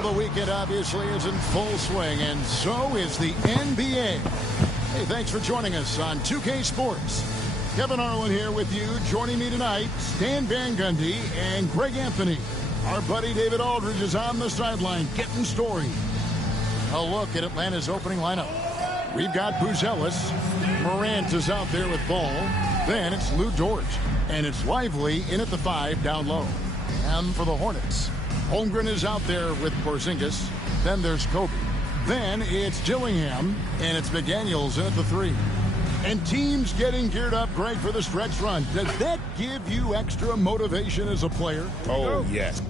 Well, the weekend obviously is in full swing, and so is the NBA. Hey, thanks for joining us on 2K Sports. Kevin Harlan here with you. Joining me tonight, Stan Van Gundy and Greg Anthony. Our buddy David Aldridge is on the sideline getting story. A look at Atlanta's opening lineup. We've got Buzelis. Morant is out there with Ball. Then it's Lou Dort. And it's Lively in at the 5 down low. And for the Hornets, Holmgren is out there with Porzingas. Then there's Kobe. Then it's Dillingham. And it's McDaniels in at the 3. And teams getting geared up, Greg, for the stretch run. Does that give you extra motivation as a player? Oh, yes.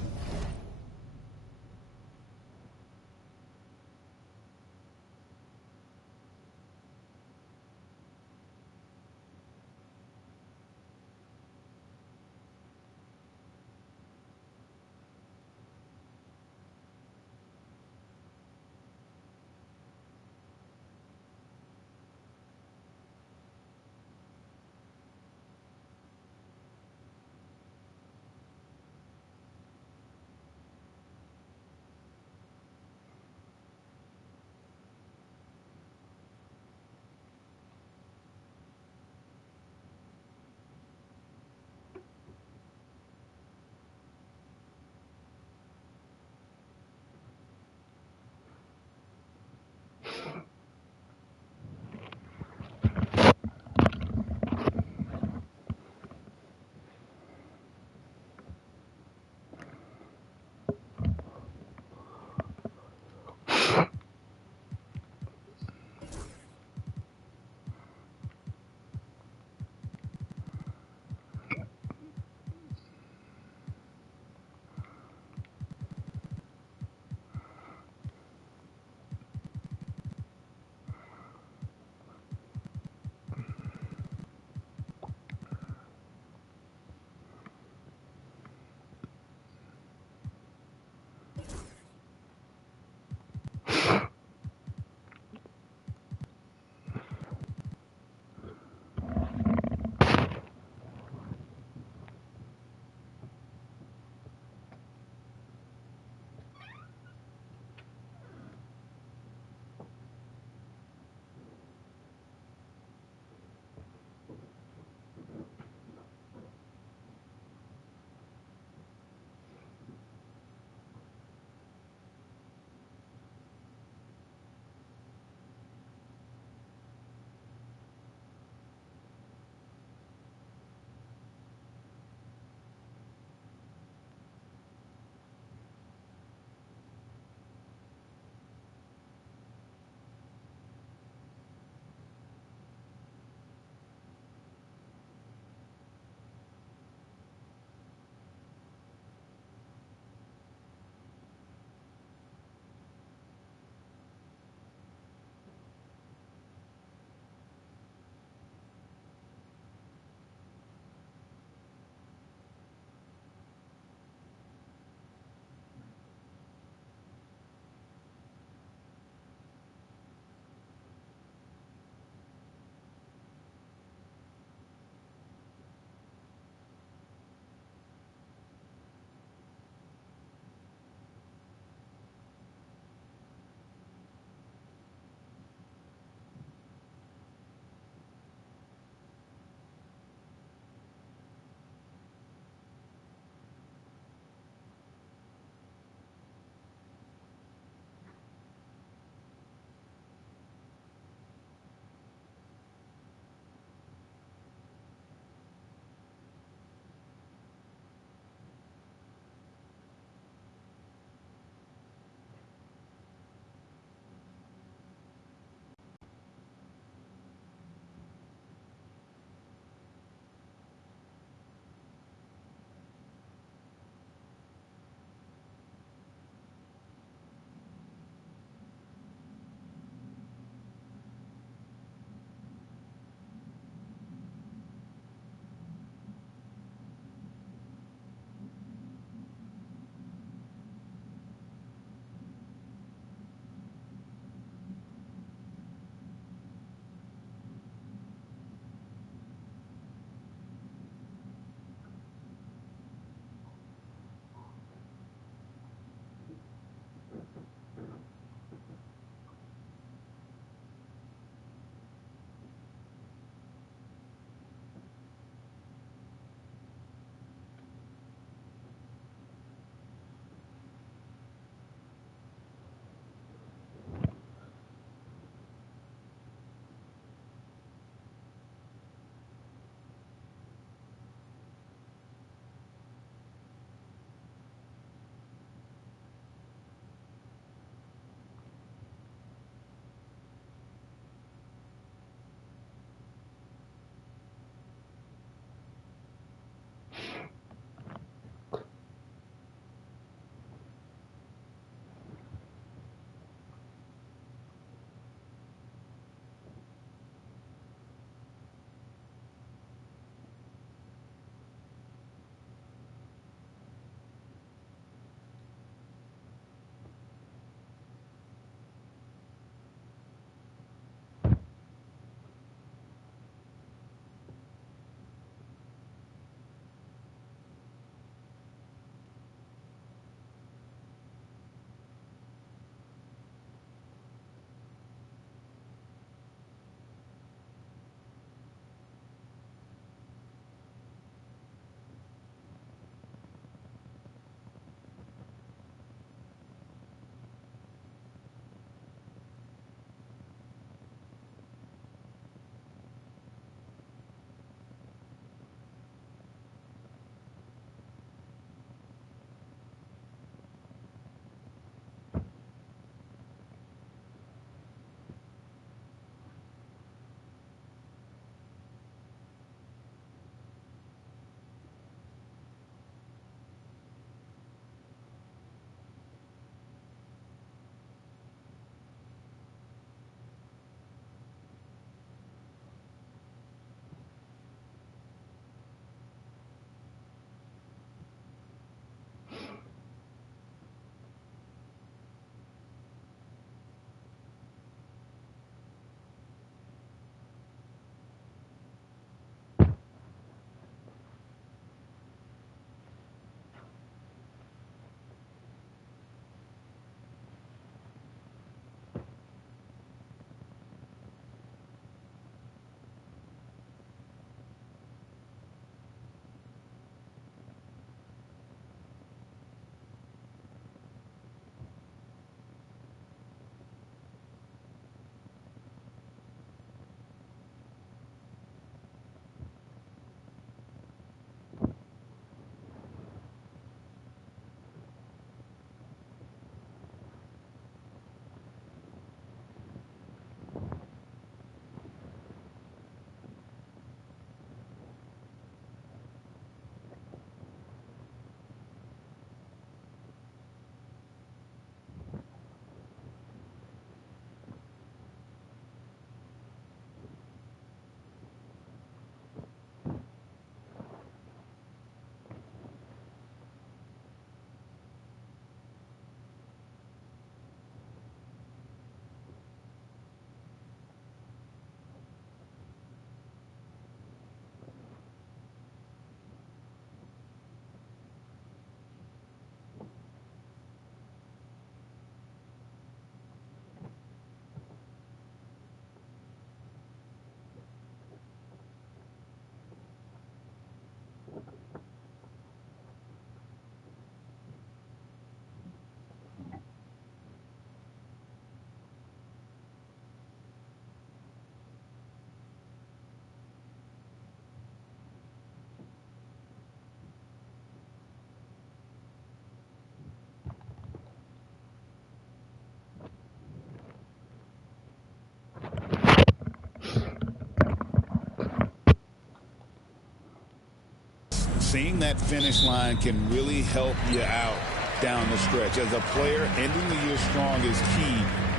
seeing that finish line can really help you out down the stretch. As a player, ending the year strong is key,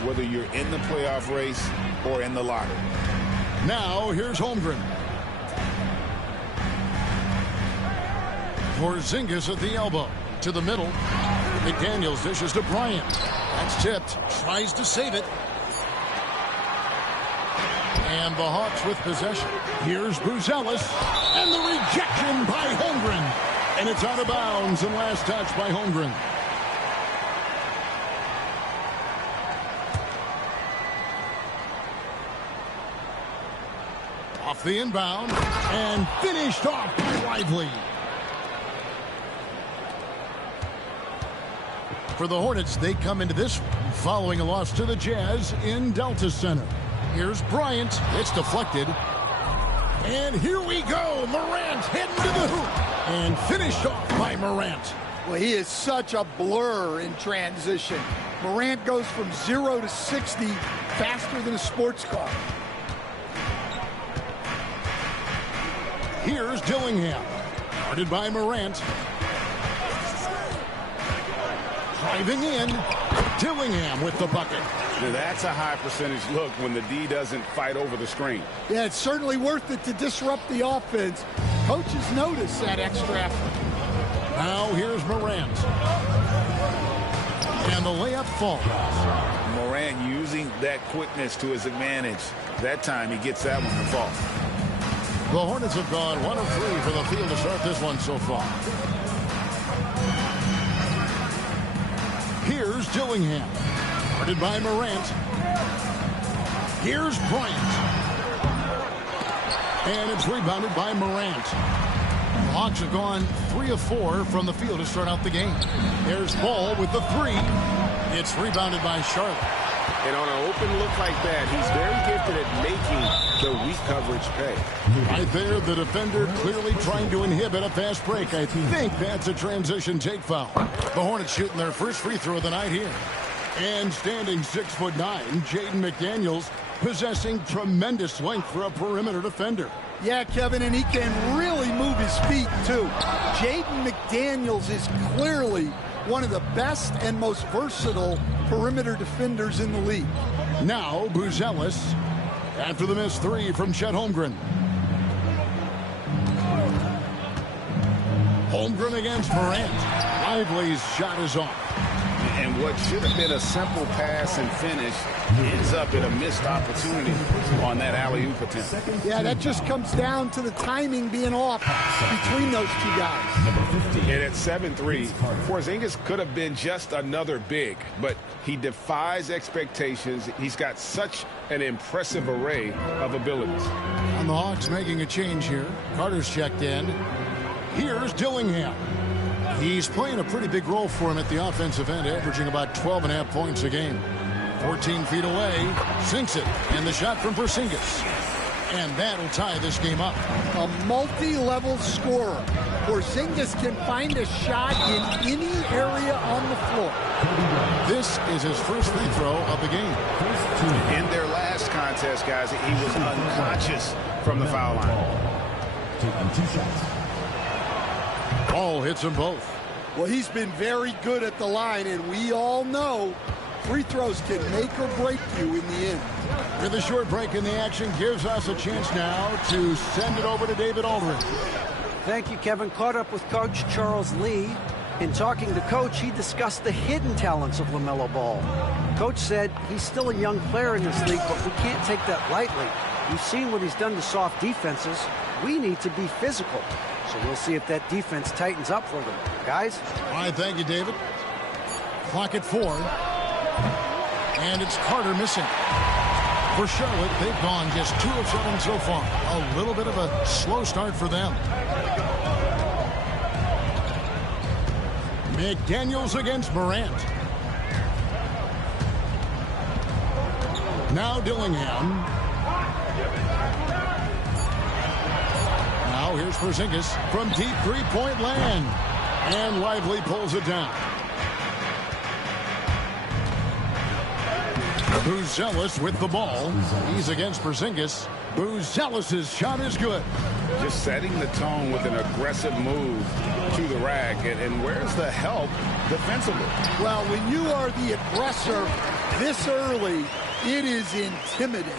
whether you're in the playoff race or in the lottery. Now, here's Holmgren. Porzingas at the elbow. To the middle. McDaniels dishes to Bryant. That's tipped. Tries to save it. And the Hawks with possession. Here's Buzelis. And the rejection by Holmgren. And it's out of bounds and last touch by Holmgren. Off the inbound. And finished off by Lively. For the Hornets, they come into this one following a loss to the Jazz in Delta Center. Here's Bryant. It's deflected. And here we go. Morant heading to the hoop. And finished off by Morant. Well, he is such a blur in transition. Morant goes from 0 to 60 faster than a sports car. Here's Dillingham. Guarded by Morant. Driving in. Dillingham with the bucket. Now that's a high percentage look when the D doesn't fight over the screen. Yeah, it's certainly worth it to disrupt the offense. Coaches notice that extra effort. Now here's Morant. And the layup falls. Morant using that quickness to his advantage. That time he gets that one to fall. The Hornets have gone 1 of 3 for the field to start this one so far. Here's Dillingham. Guarded by Morant. Here's Bryant. And it's rebounded by Morant. The Hawks have gone 3 of 4 from the field to start out the game. There's Ball with the 3. It's rebounded by Charlotte. And on an open look like that, he's very gifted at making the weak coverage pay. Right there, the defender clearly trying to inhibit a fast break. I think that's a transition take foul. The Hornets shooting their first free throw of the night here. And standing 6'9", Jaden McDaniels, possessing tremendous length for a perimeter defender. Yeah, Kevin, and he can really move his feet, too. Jaden McDaniels is clearly one of the best and most versatile perimeter defenders in the league. Now, Buzelis, after the missed 3 from Chet Holmgren. Holmgren against Morant. Lively's shot is off. And what should have been a simple pass and finish ends up in a missed opportunity on that alley-oop attempt. Yeah, that just comes down to the timing being off between those two guys. And at 7'3", Porzingas could have been just another big, but he defies expectations. He's got such an impressive array of abilities. And the Hawks making a change here. Carter's checked in. Here's Dillingham. He's playing a pretty big role for him at the offensive end, averaging about 12.5 points a game. 14 feet away, sinks it, and the shot from Porzingas. And that'll tie this game up. A multi-level scorer. Porzingas can find a shot in any area on the floor. This is his first free throw of the game. In their last contest, guys, he was unconscious from the foul line. Taking 2 shots. Ball hits them both. Well, he's been very good at the line, and we all know free throws can make or break you in the end. With a short break in the action gives us a chance now to send it over to David Aldridge. Thank you, Kevin. Caught up with Coach Charles Lee. In talking to Coach, he discussed the hidden talents of LaMelo Ball. Coach said he's still a young player in this league, but we can't take that lightly. We've seen what he's done to soft defenses. We need to be physical. So we'll see if that defense tightens up for them. Guys? All right, thank you, David. Clock at 4. And it's Carter missing. For Charlotte, they've gone just 2 of 7 so far. A little bit of a slow start for them. McDaniels against Morant. Now Dillingham. Now here's Porzingas from deep three-point land. And Lively pulls it down. Buzelis with the ball. He's against Porzingas. Buzelis' shot is good. Just setting the tone with an aggressive move to the rack. And where's the help defensively? Well, when you are the aggressor this early, it is intimidating.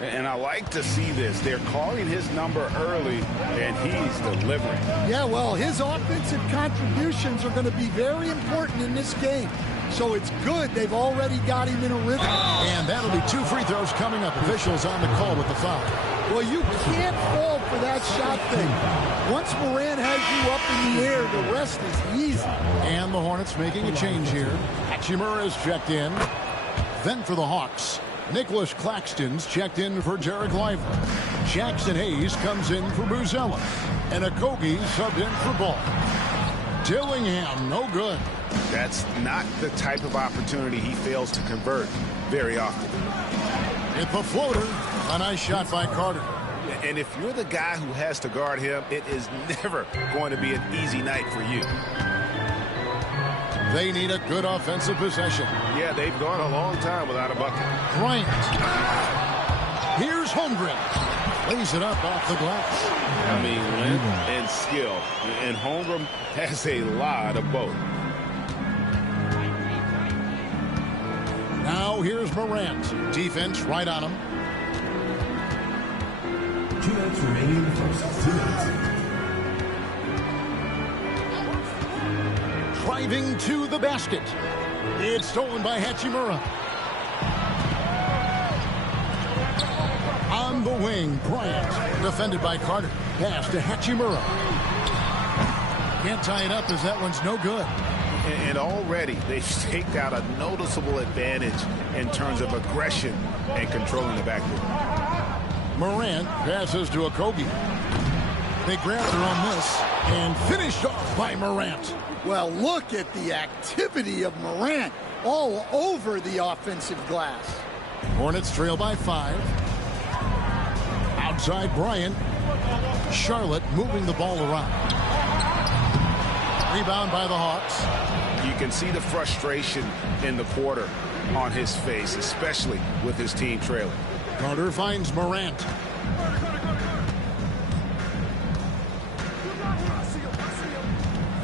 And I like to see this. They're calling his number early, and he's delivering. Yeah, well, his offensive contributions are going to be very important in this game. So it's good they've already got him in a rhythm. And that'll be 2 free throws coming up. Officials on the call with the foul. Well, you can't fall for that shot thing. Once Morant has you up in the air, the rest is easy. And the Hornets making a change here. Hachimura is checked in. Then for the Hawks, Nicholas Claxton's checked in for Derek Lively. Jackson Hayes comes in for Buzelis. And Okogie subbed in for Ball. Dillingham, no good. That's not the type of opportunity he fails to convert very often. It's a floater. A nice shot by Carter. And if you're the guy who has to guard him, it is never going to be an easy night for you. They need a good offensive possession. Yeah, they've gone a long time without a bucket. Bryant. Here's Holmgren. Lays it up off the glass. I mean, length and skill. And Holmgren has a lot of both. Now here's Morant. Defense right on him. 2 minutes remaining in the first. 2 minutes. Driving to the basket. It's stolen by Hachimura. On the wing, Bryant. Defended by Carter. Pass to Hachimura. Can't tie it up as that one's no good. And already they've staked out a noticeable advantage in terms of aggression and controlling the backcourt. Morant passes to Okogie. They grabbed her on this and finished off by Morant. Well, look at the activity of Morant all over the offensive glass. Hornets trail by 5. Outside Bryant. Charlotte moving the ball around. Rebound by the Hawks. You can see the frustration in the quarter on his face, especially with his team trailing. Carter finds Morant.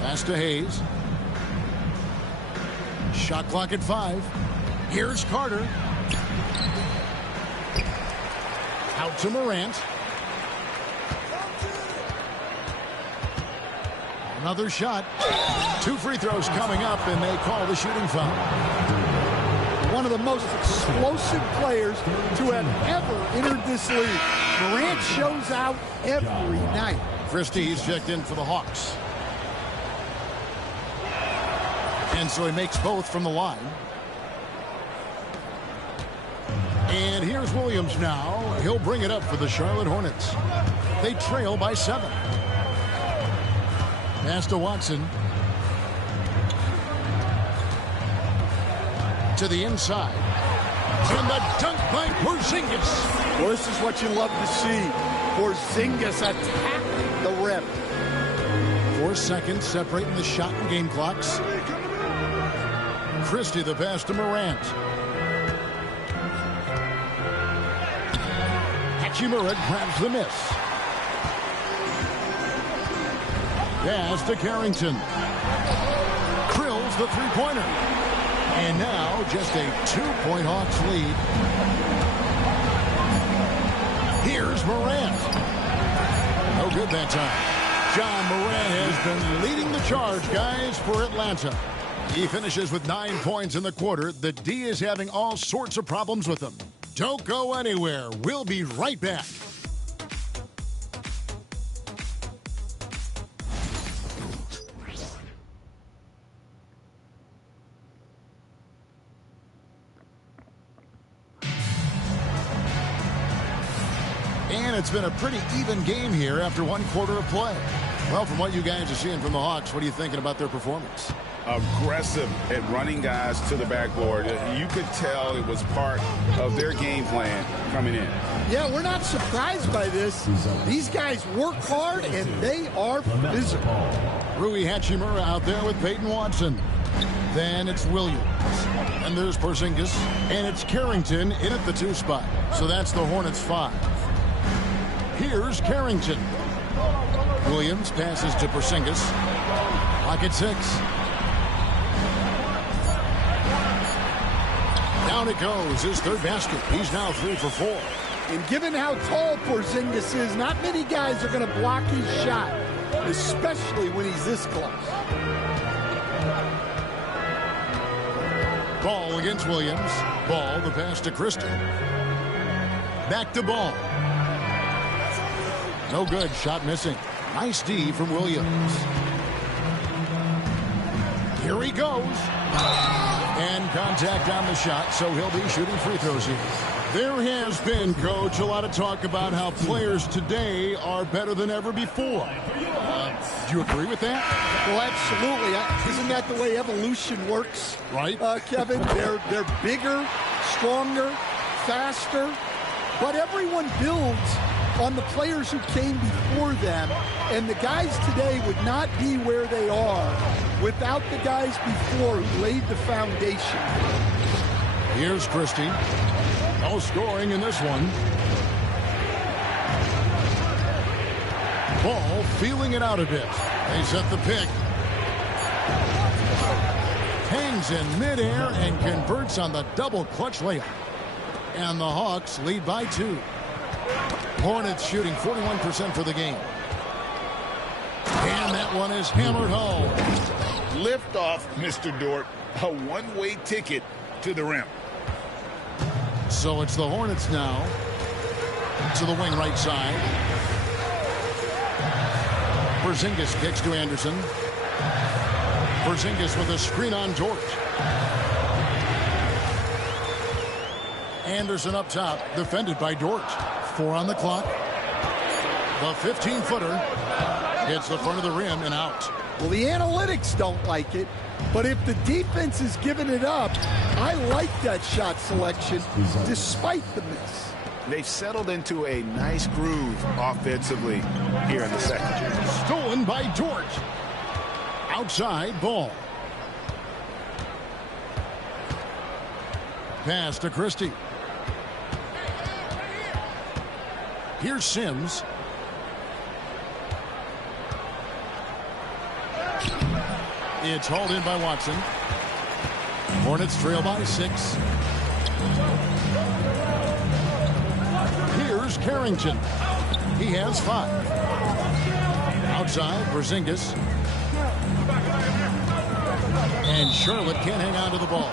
Pass to Hayes. Shot clock at 5. Here's Carter. Out to Morant. Another shot. 2 free throws coming up, and they call the shooting foul. One of the most explosive players to have ever entered this league. Morant shows out every night. Christie's checked in for the Hawks. And so he makes both from the line. And here's Williams now. He'll bring it up for the Charlotte Hornets. They trail by 7. Pass to Watson. To the inside. And the dunk by Porzingas. Well, this is what you love to see. Porzingas attack the rim. 4 seconds separating the shot and game clocks. Christie the pass to Morant. Hachimura grabs the miss. Pass to Carrington. Krills the three-pointer. And now just a 2-point Hawks lead. Here's Morant. No good that time. John Morant has been leading the charge, guys, for Atlanta. He finishes with 9 points in the quarter. The D is having all sorts of problems with him. Don't go anywhere. We'll be right back. And it's been a pretty even game here after 1 quarter of play. Well, from what you guys are seeing from the Hawks, what are you thinking about their performance? Aggressive at running guys to the backboard. You could tell it was part of their game plan coming in. Yeah, we're not surprised by this. These guys work hard, and they are physical. Rui Hachimura out there with Peyton Watson. Then it's Williams. And there's Porzingas. And it's Carrington in at the 2 spot. So that's the Hornets 5. Here's Carrington. Williams passes to Porzingas. Pocket 6. Down it goes. His third basket. He's now 3 for 4. And given how tall Porzingas is, not many guys are going to block his shot, especially when he's this close. Ball against Williams. Ball, the pass to Christie. Back to Ball. No good. Shot missing. Nice D from Williams. Here he goes. And contact on the shot, so he'll be shooting free throws here. There has been, Coach, a lot of talk about how players today are better than ever before. Do you agree with that? Well, absolutely. Isn't that the way evolution works? Right. Kevin, they're bigger, stronger, faster, but everyone builds on the players who came before them, and the guys today would not be where they are without the guys before who laid the foundation. Here's Christie. No scoring in this one. Ball feeling it out a bit. They set the pick. Hangs in midair and converts on the double clutch layup. And the Hawks lead by 2. Hornets shooting 41% for the game. And that one is hammered home. Lift off, Mr. Dort. A one-way ticket to the rim. So it's the Hornets now. To the wing right side. Porzingas kicks to Anderson. Porzingas with a screen on Dort. Anderson up top, defended by Dort. 4 on the clock. The 15-footer hits the front of the rim and out. Well, the analytics don't like it, but if the defense is giving it up, I like that shot selection despite the miss. They've settled into a nice groove offensively here in the second. Stolen by Dort. Outside Ball. Pass to Christie. Here's Sims. It's hauled in by Watson. Hornets trail by 6. Here's Carrington. He has 5. Outside, Porzingas. And Charlotte can't hang on to the ball.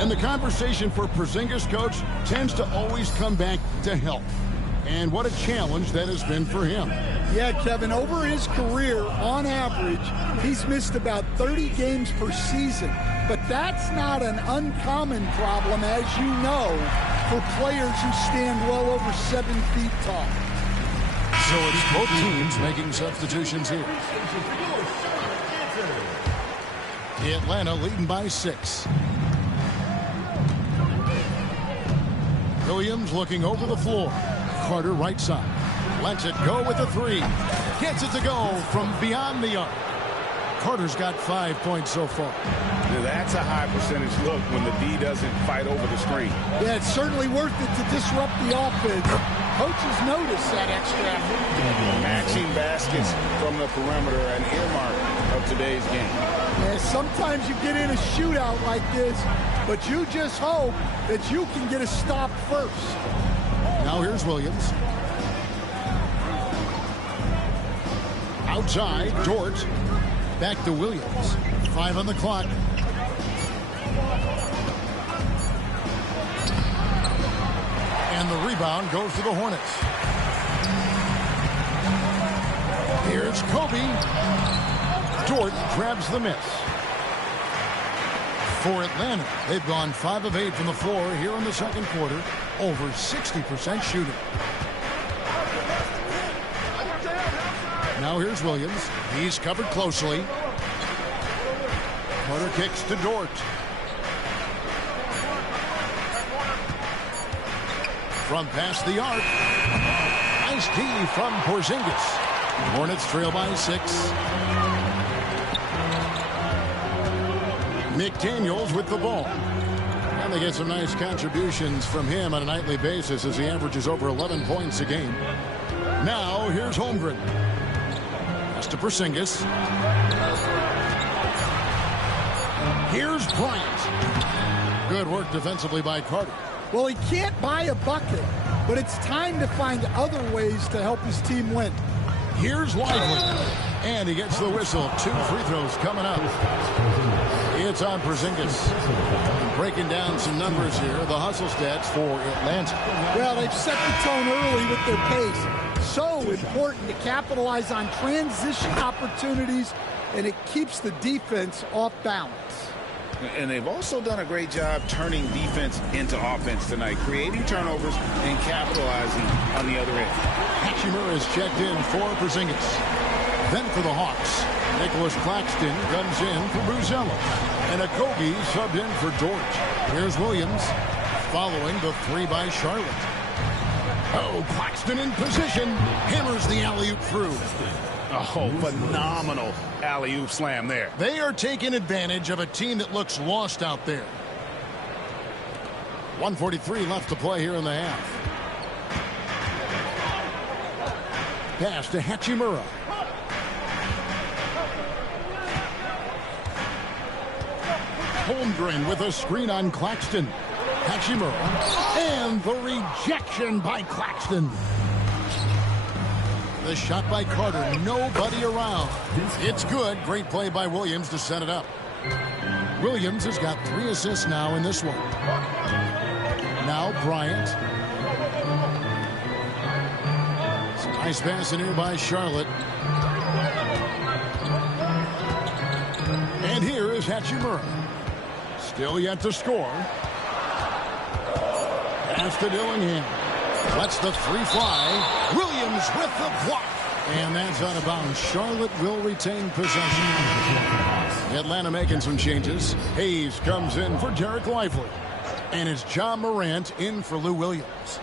And the conversation for Porzingas, Coach, tends to always come back to health. And what a challenge that has been for him. Yeah, Kevin, over his career, on average, he's missed about 30 games per season. But that's not an uncommon problem, as you know, for players who stand well over 7 feet tall. So it's both teams making substitutions here. Atlanta leading by 6. Williams looking over the floor. Carter right side. Lets it go with a 3. Gets it to go from beyond the arc. Carter's got 5 points so far. That's a high percentage look when the D doesn't fight over the screen. Yeah, it's certainly worth it to disrupt the offense. Coaches notice that extra effort. Matching baskets from the perimeter, an earmark of today's game. Yeah, sometimes you get in a shootout like this, but you just hope that you can get a stop first. Now here's Williams. Outside, Dort. Back to Williams. 5 on the clock. And the rebound goes to the Hornets. Here's Kobe. Dort grabs the miss. For Atlanta, they've gone 5 of 8 from the floor here in the second quarter. Over 60% shooting. Now here's Williams. He's covered closely. Carter kicks to Dort. From past the arc. Nice D from Porzingas. Hornets trail by 6. McDaniels with the ball. And they get some nice contributions from him on a nightly basis as he averages over 11 points a game. Now, here's Holmgren. Pass to Porzingas. Here's Bryant. Good work defensively by Carter. Well, he can't buy a bucket, but it's time to find other ways to help his team win. Here's Lively. And he gets the whistle. 2 free throws coming up. It's on Porzingas. Breaking down some numbers here. The hustle stats for Atlanta. Well, they've set the tone early with their pace. So important to capitalize on transition opportunities, and it keeps the defense off balance. And they've also done a great job turning defense into offense tonight, creating turnovers and capitalizing on the other end. Hachimura is checked in for Porzingas. Then for the Hawks, Nicholas Claxton comes in for Buzella. And Okogie subbed in for George. Here's Williams following the 3 by Charlotte. Oh, Claxton in position. Hammers the alley-oop through. Oh, phenomenal alley-oop slam there. They are taking advantage of a team that looks lost out there. 1:43 left to play here in the half. Pass to Hachimura. Holmgren with a screen on Claxton. Hachimura. And the rejection by Claxton. The shot by Carter. Nobody around. It's good. Great play by Williams to set it up. Williams has got 3 assists now in this one. Now Bryant. It's a nice pass in here by Charlotte. And here is Hachimura. Still yet to score. Pass to Dillingham. Lets the 3 fly. Williams with the block. And that's out of bounds. Charlotte will retain possession. Atlanta making some changes. Hayes comes in for Derek Lively. And it's John Morant in for Lou Williams.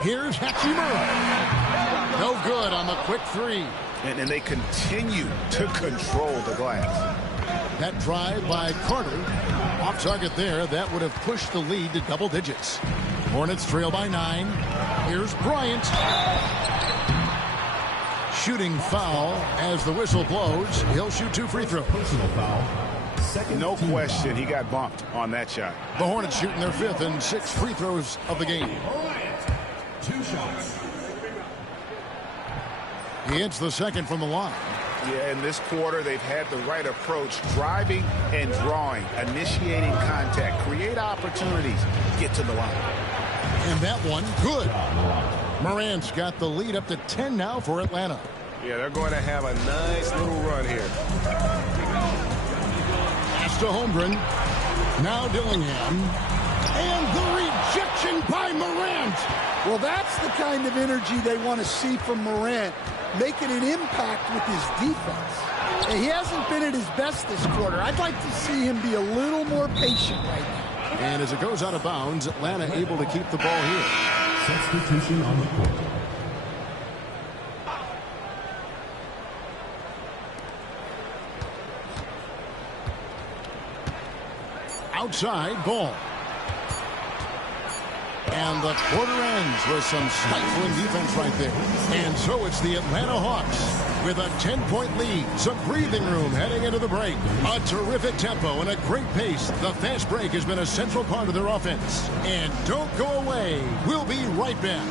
Here's Hachimura. No good on the quick 3. And they continue to control the glass. That drive by Carter. Off target there. That would have pushed the lead to double digits. Hornets trail by 9. Here's Bryant. Shooting foul as the whistle blows. He'll shoot 2 free throws. Personal foul. No question, he got bumped on that shot. The Hornets shooting their 5th and 6th free throws of the game. 2 shots. He hits the 2nd from the line. Yeah, in this quarter, they've had the right approach, driving and drawing, initiating contact, create opportunities, get to the line. And that one, good. Morant's got the lead up to 10 now for Atlanta. Yeah, they're going to have a nice little run here. Pass to Holmgren. Now Dillingham. And the rejection by Morant. Well, that's the kind of energy they want to see from Morant, making an impact with his defense. And he hasn't been at his best this quarter. I'd like to see him be a little more patient right now. And as it goes out of bounds, Atlanta able to keep the ball here. Substitution on the court. Outside ball. And the quarter ends with some stifling defense right there. And so it's the Atlanta Hawks with a 10-point lead. Some breathing room heading into the break. A terrific tempo and a great pace. The fast break has been a central part of their offense. And don't go away. We'll be right back.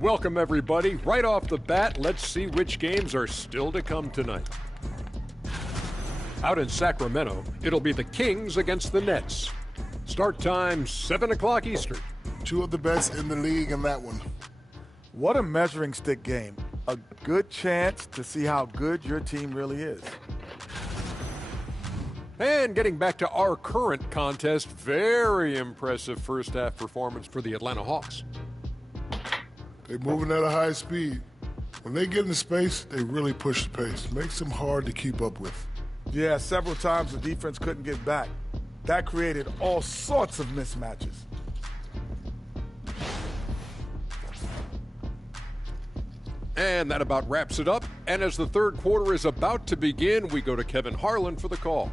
Welcome, everybody. Right off the bat, let's see which games are still to come tonight. Out in Sacramento, it'll be the Kings against the Nets. Start time, 7 o'clock Eastern. 2 of the best in the league in that one. What a measuring stick game. A good chance to see how good your team really is. And getting back to our current contest, very impressive first half performance for the Atlanta Hawks. They're moving at a high speed. When they get into space, they really push the pace. Makes them hard to keep up with. Yeah, several times the defense couldn't get back. That created all sorts of mismatches. And that about wraps it up. And as the third quarter is about to begin, we go to Kevin Harlan for the call.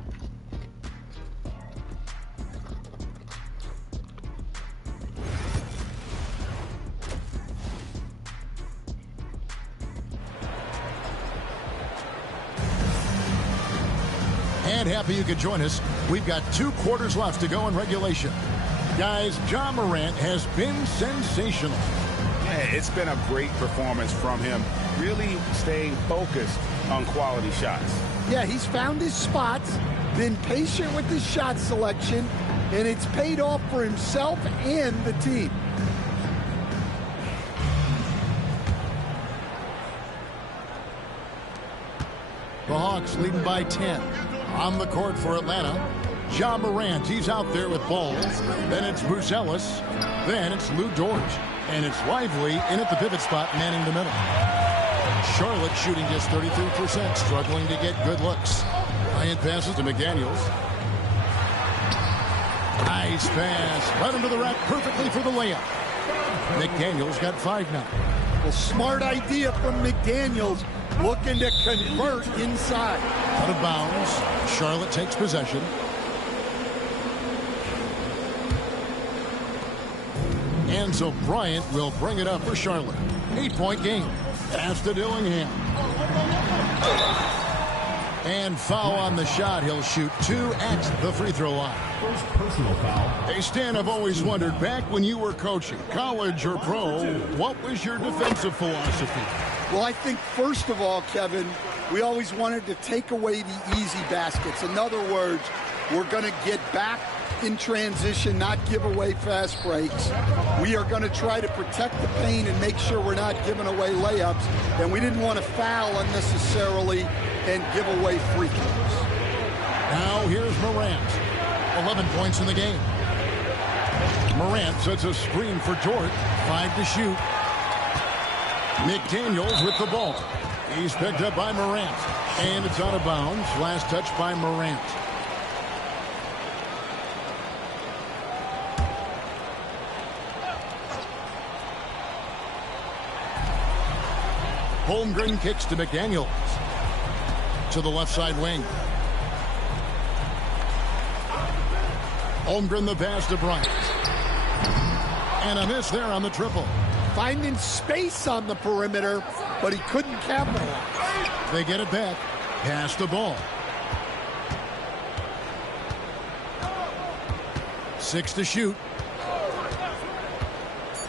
And happy you could join us. We've got 2 quarters left to go in regulation. Guys, Ja Morant has been sensational. Yeah, it's been a great performance from him, really staying focused on quality shots. Yeah, he's found his spots, been patient with his shot selection, and it's paid off for himself and the team. The Hawks leading by 10. On the court for Atlanta, Ja Morant, he's out there with balls. Then it's Buzelis. Then it's Lou Dort. And it's Lively in at the pivot spot, manning the middle. Charlotte shooting just 33%, struggling to get good looks. Bryant passes to McDaniels. Nice pass. Right into the rack perfectly for the layup. McDaniels got 5 now. Well, smart idea from McDaniels, looking to convert inside. Out of bounds. Charlotte takes possession. And so Bryant will bring it up for Charlotte. 8-point game. Pass to Dillingham. And foul on the shot. He'll shoot 2 at the free throw line. First personal foul. Hey, Stan, I've always wondered, back when you were coaching, college or pro, what was your defensive philosophy? Well, I think, first of all, Kevin, we always wanted to take away the easy baskets. In other words, we're going to get back in transition, not give away fast breaks. We are going to try to protect the paint and make sure we're not giving away layups. And we didn't want to foul unnecessarily and give away free throws. Now here's Morant. 11 points in the game. Morant sets a screen for Dort. 5 to shoot. McDaniels with the ball. He's picked up by Morant. And it's out of bounds. Last touch by Morant. Holmgren kicks to McDaniels. To the left side wing. Holmgren the pass to Bryant. And a miss there on the triple. Finding space on the perimeter, but he couldn't capitalize. They get it back. Pass the ball. 6 to shoot.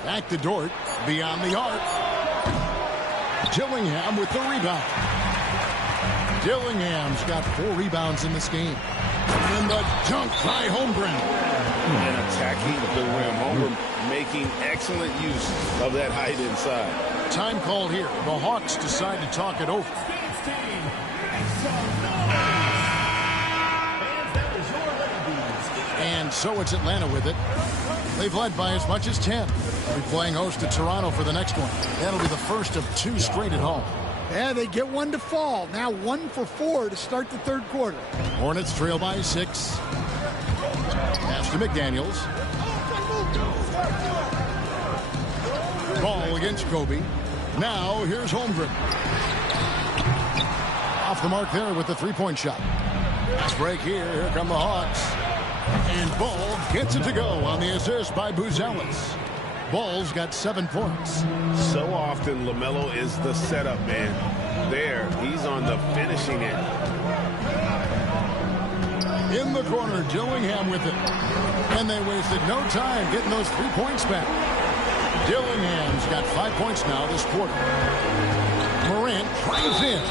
Back to Dort. Beyond the arc. Dillingham with the rebound. Dillingham's got 4 rebounds in this game. And the dunk by Holmgren. And attacking the rim. Holmgren making excellent use of that height inside. Time called here. The Hawks decide to talk it over. And so it's Atlanta with it. They've led by as much as 10. They're playing host to Toronto for the next one. That'll be the first of 2 straight at home. Yeah, they get 1 to fall. Now 1 for 4 to start the third quarter. Hornets trail by 6. Pass to McDaniels. Ball against Kobe. Now here's Holmgren. Off the mark there with the 3-point shot. Nice break here. Here come the Hawks. And Ball gets it to go on the assist by Buzelis. Ball's got 7 points. So often LaMelo is the setup man. There, he's on the finishing end. In the corner, Dillingham with it. And they wasted no time getting those 3 points back. Dillingham's got 5 points now this quarter. Morant drives in.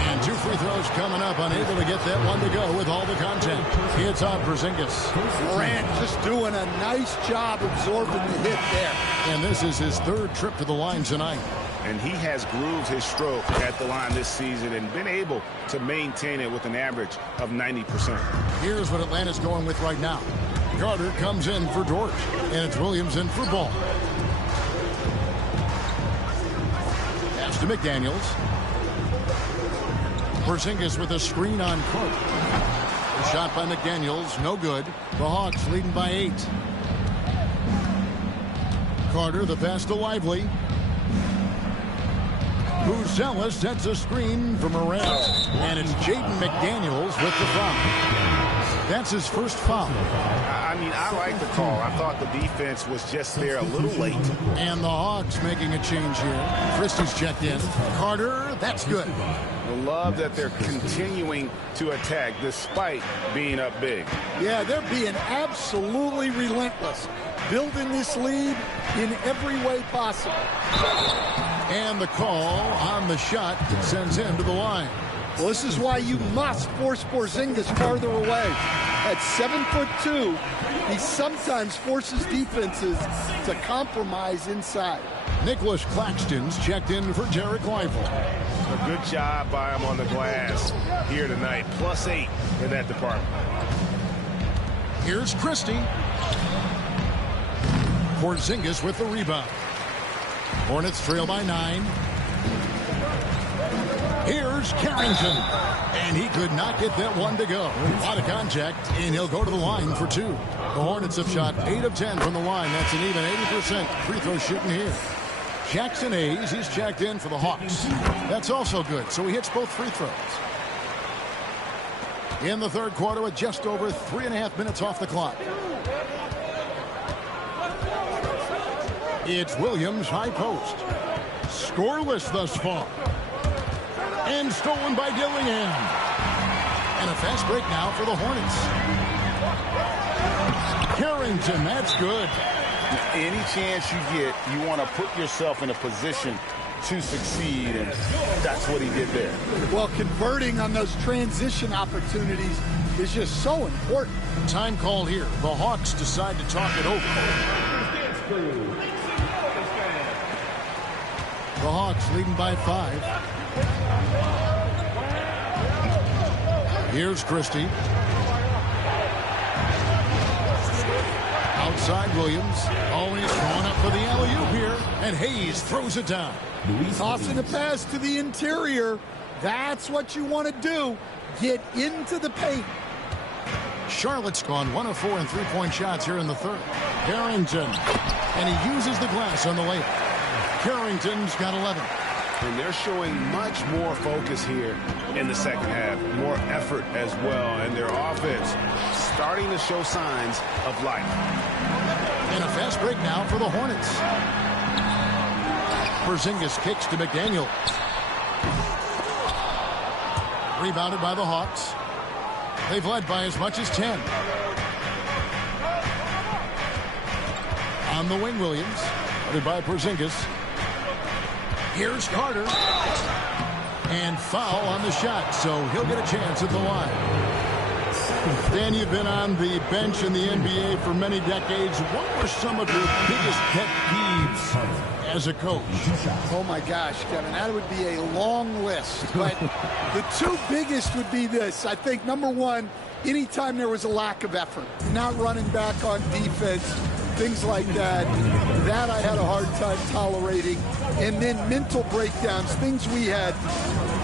And 2 free throws coming up, unable to get that one to go with all the content. It's on Porzingas. Morant just doing a nice job absorbing the hit there. And this is his 3rd trip to the line tonight. And he has grooved his stroke at the line this season and been able to maintain it with an average of 90%. Here's what Atlanta's going with right now. Carter comes in for Dort, and it's Williams in for Ball. to McDaniels. Porzingas with a screen on Court. A shot by McDaniels, no good. The Hawks leading by 8. Carter, the pass to Lively. Buzella sets a screen for Morant. And it's Jaden McDaniels with the foul. That's his first foul. I mean, I like the call. I thought the defense was just there a little late. And the Hawks making a change here. Christie's checked in. Carter, that's good. I love that they're continuing to attack despite being up big. Yeah, they're being absolutely relentless, building this lead in every way possible. And the call on the shot sends him to the line. Well, this is why you must force Porzingas farther away. At 7'2", he sometimes forces defenses to compromise inside. Nicholas Claxton's checked in for Derek Lively. A good job by him on the glass here tonight. +8 in that department. Here's Christie. Porzingas with the rebound. Hornets trail by 9. Here's Carrington. And he could not get that one to go. A lot of contact, and he'll go to the line for 2. The Hornets have shot 8 of 10 from the line. That's an even 80% free throw shooting here. Jackson Hayes, he's checked in for the Hawks. That's also good, so he hits both free throws. In the third quarter with just over 3.5 minutes off the clock. It's Williams, high post. Scoreless thus far. And stolen by Dillingham. And a fast break now for the Hornets. Carrington, that's good. Any chance you get, you want to put yourself in a position to succeed, and that's what he did there. Well, converting on those transition opportunities is just so important. Time called here. The Hawks decide to talk it over. The Hawks leading by 5. Here's Christie. Outside Williams. Always throwing up for the alley-oop here. And Hayes throws it down. Tossing a pass to the interior. That's what you want to do. Get into the paint. Charlotte's gone 1 of 4 in three-point shots here in the third. Carrington. And he uses the glass on the layup. Carrington's got 11. And they're showing much more focus here in the second half. More effort as well. And their offense starting to show signs of life. And a fast break now for the Hornets. Porzingas kicks to McDaniels. Rebounded by the Hawks. They've led by as much as 10. On the wing, Williams. Led by Porzingas. Here's Carter. And foul on the shot, so he'll get a chance at the line. Dan, you've been on the bench in the NBA for many decades. What were some of your biggest pet peeves as a coach? Oh, my gosh, Kevin, that would be a long list. But the two biggest would be this. I think, number one, anytime there was a lack of effort, not running back on defense, things like that, that I had a hard time tolerating. And then mental breakdowns, things we had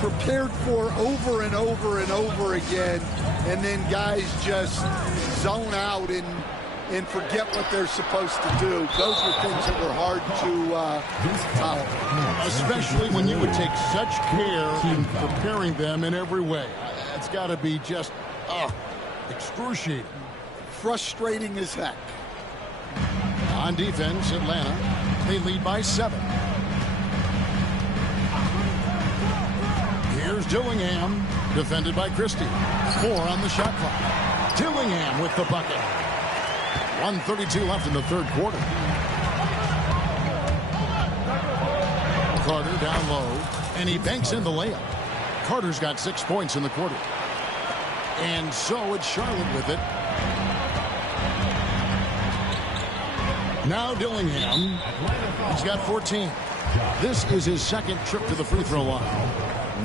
prepared for over and over and over again, and then guys just zone out and forget what they're supposed to do. Those were things that were hard to tolerate. Especially when you would take such care in preparing them in every way. It's got to be just excruciating. Frustrating as heck. On defense, Atlanta, they lead by 7. Here's Dillingham, defended by Christie. 4 on the shot clock. Dillingham with the bucket. 1:32 left in the third quarter. Carter down low, and he banks in the layup. Carter's got 6 points in the quarter. And so it's Charlotte with it. Now Dillingham, he's got 14. This is his second trip to the free throw line.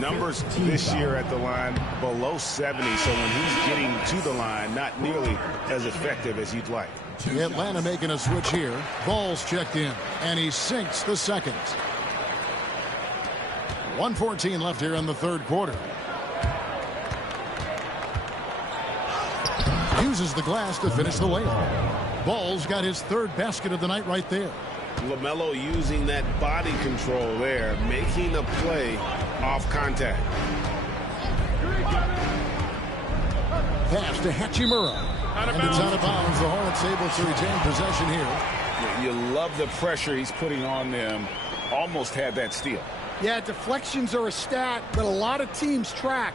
Numbers this year at the line below 70, so when he's getting to the line, not nearly as effective as you'd like. Atlanta making a switch here. Ball's checked in, and he sinks the second. 1:14 left here in the third quarter. Uses the glass to finish the layup. Ball's got his third basket of the night right there. LaMelo using that body control there, making a play off contact. Pass to Hachimura. And it's out of bounds. The Hornets able to retain possession here. You love the pressure he's putting on them. Almost had that steal. Yeah, deflections are a stat, but a lot of teams track,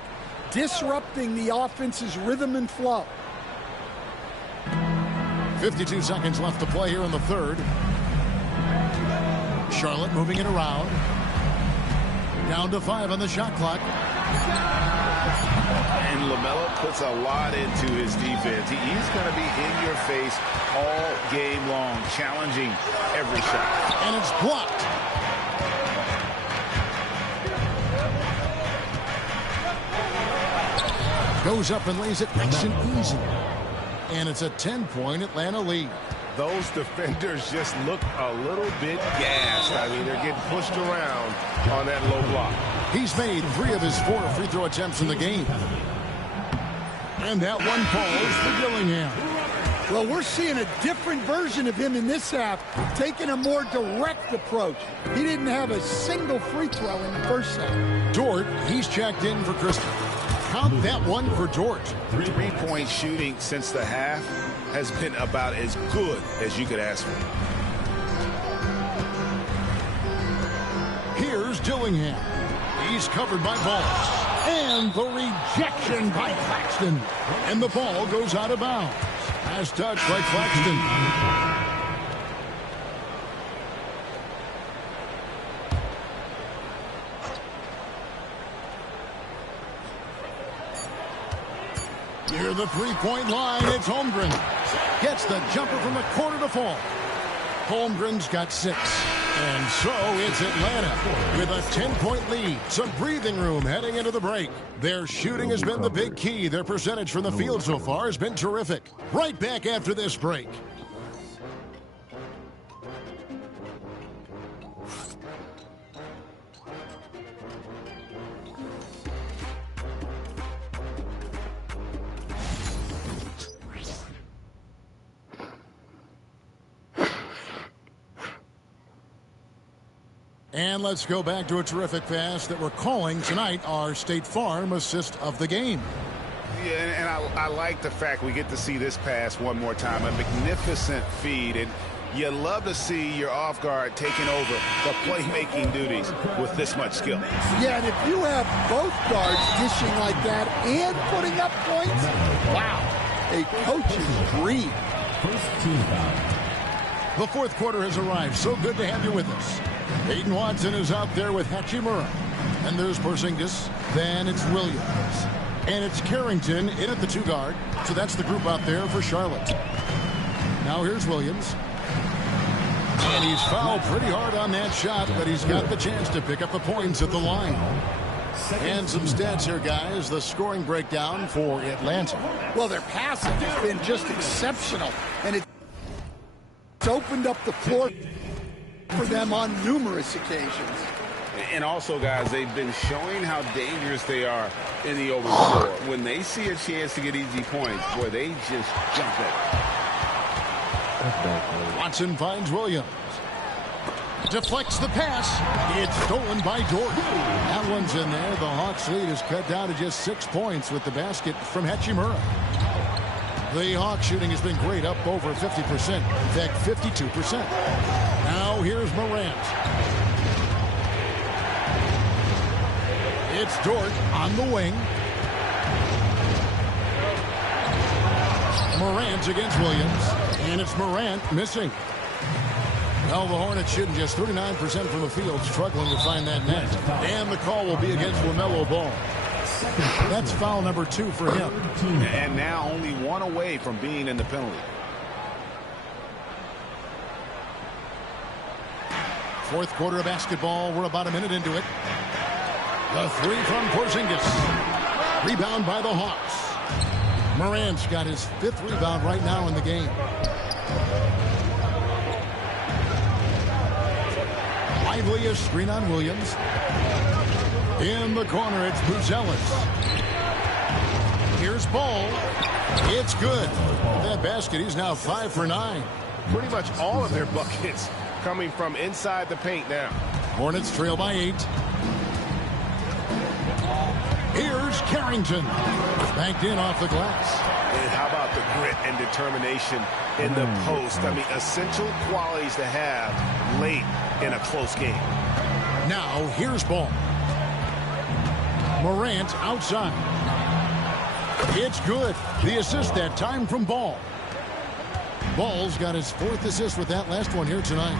disrupting the offense's rhythm and flow. 52 seconds left to play here in the third. Charlotte moving it around. Down to 5 on the shot clock. And LaMelo puts a lot into his defense. He's going to be in your face all game long, challenging every shot. And it's blocked. Goes up and lays it nice and easy. And it's a 10-point Atlanta lead. Those defenders just look a little bit gassed. I mean, they're getting pushed around on that low block. He's made 3 of his 4 free throw attempts in the game. And that one falls for Dillingham. Well, we're seeing a different version of him in this half, taking a more direct approach. He didn't have a single free throw in the first half. Dort, he's checked in for Christie. Count that one for Dort. 3-point shooting since the half has been about as good as you could ask for. Here's Dillingham. He's covered by Balls. And the rejection by Claxton. And the ball goes out of bounds. As touched by Claxton. Near the three-point line, it's Holmgren. Gets the jumper from the corner to fall. Holmgren's got 6. And so it's Atlanta with a 10-point lead. Some breathing room heading into the break. Their shooting has been the big key. Their percentage from the field so far has been terrific. Right back after this break. And let's go back to a terrific pass that we're calling tonight our State Farm assist of the game. Yeah, and I like the fact we get to see this pass one more time. A magnificent feed, and you love to see your off guard taking over the playmaking duties with this much skill. Yeah, and if you have both guards dishing like that and putting up points, wow, a coach's dream. First team foul. The fourth quarter has arrived. So good to have you with us. Aiden Watson is out there with Hachimura. And there's Porzingas. Then it's Williams. And it's Carrington in at the 2 guard. So that's the group out there for Charlotte. Now here's Williams. And he's fouled pretty hard on that shot, but he's got the chance to pick up the points at the line. And some stats here, guys. The scoring breakdown for Atlanta. Well, their passing has been just exceptional. And it's opened up the floor for them on numerous occasions. And also, guys, they've been showing how dangerous they are in the open floor. When they see a chance to get easy points, boy, they just jump at it. Watson finds Williams. Deflects the pass. It's stolen by Dort. That one's in there. The Hawks lead is cut down to just 6 points with the basket from Hachimura. The Hawks shooting has been great, up over 50%. In fact, 52%. Now here's Morant. It's Dort on the wing. Morant against Williams. And it's Morant missing. Well, the Hornets shooting just 39% from the field, struggling to find that net. And the call will be against LaMelo Ball. That's foul number 2 for him. And now only 1 away from being in the penalty. Fourth quarter of basketball. We're about a minute into it. The 3 from Porzingas. Rebound by the Hawks. Morant's got his 5th rebound right now in the game. Lively a screen on Williams. In the corner, it's Buzelis. Here's Ball. It's good. That basket, he's now 5 for 9. Pretty much all of their buckets coming from inside the paint now. Hornets trail by 8. Here's Carrington. Banked in off the glass. And how about the grit and determination in the post? I mean, essential qualities to have late in a close game. Now, here's Ball. Morant outside. It's good. The assist that time from Ball. Ball's got his 4th assist with that last one here tonight.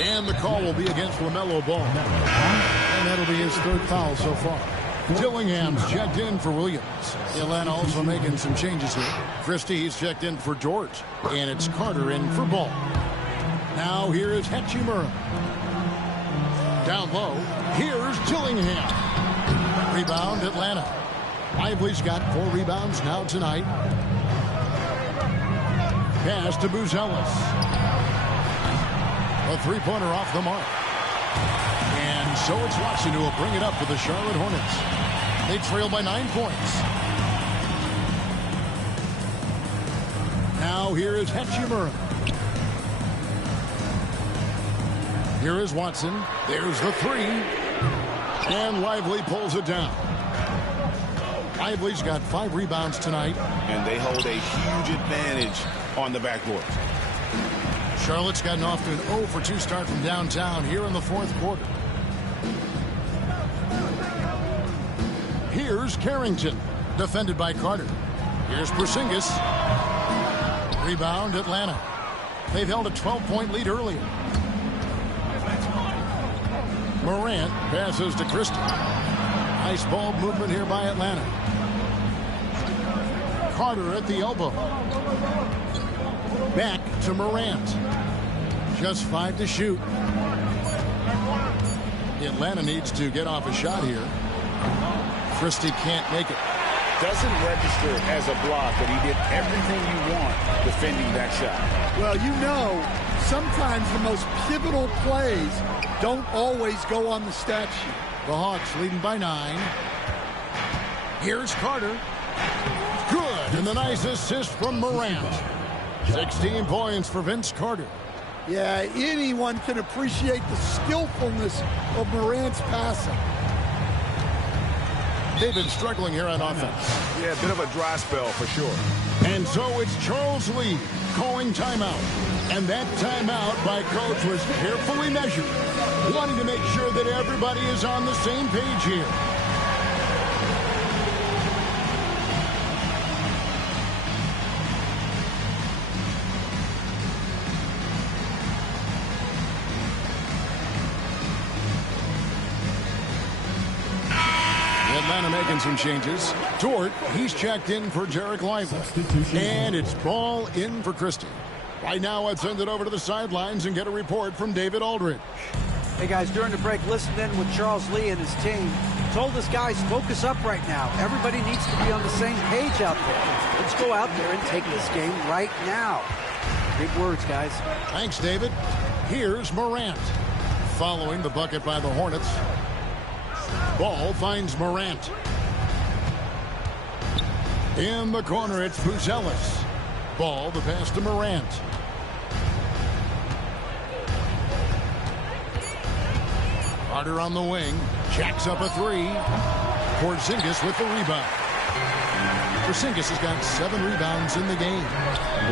And the call will be against LaMelo Ball. And that'll be his 3rd foul so far. Dillingham's checked in for Williams. Atlanta also making some changes here. Christie, he's checked in for George. And it's Carter in for Ball. Now here is Hachimura. Down low, here's Dillingham. Rebound, Atlanta. Lively's got 4 rebounds now tonight. Pass to Buzelis. A 3-pointer off the mark. And so it's Watson who will bring it up for the Charlotte Hornets. They trail by 9 points. Now here is Hachimura. Here is Watson. There's the 3. And Lively pulls it down. Lively's got 5 rebounds tonight. And they hold a huge advantage on the backboard. Charlotte's gotten off to an 0 for 2 start from downtown here in the 4th quarter. Here's Carrington, defended by Carter. Here's Porzingas. Rebound, Atlanta. They've held a 12-point lead earlier. Morant passes to Christie. Nice ball movement here by Atlanta. Carter at the elbow. Back to Morant. Just 5 to shoot. Atlanta needs to get off a shot here. Christie can't make it. Doesn't register as a block, but he did everything you want defending that shot. Well, you know, sometimes the most pivotal plays don't always go on the stat sheet. The Hawks leading by 9. Here's Carter. Good, and the nice assist from Morant. 16 points for Vince Carter. Yeah, anyone can appreciate the skillfulness of Morant's passing. They've been struggling here on offense. Yeah, a bit of a dry spell for sure. And so it's Charles Lee calling timeout. And that timeout by coach was carefully measured, wanting to make sure that everybody is on the same page here. Atlanta making some changes. Dort, he's checked in for Jarek Lively. And it's Ball in for Christie. Right now, let's send it over to the sidelines and get a report from David Aldridge. Hey, guys, during the break, listened in with Charles Lee and his team. Told his guys, focus up right now. Everybody needs to be on the same page out there. Let's go out there and take this game right now. Big words, guys. Thanks, David. Here's Morant. Following the bucket by the Hornets. Ball finds Morant. In the corner, it's Buzelis. Ball, the pass to Morant. Carter on the wing. Jacks up a 3. Porzingas with the rebound. Porzingas has got 7 rebounds in the game.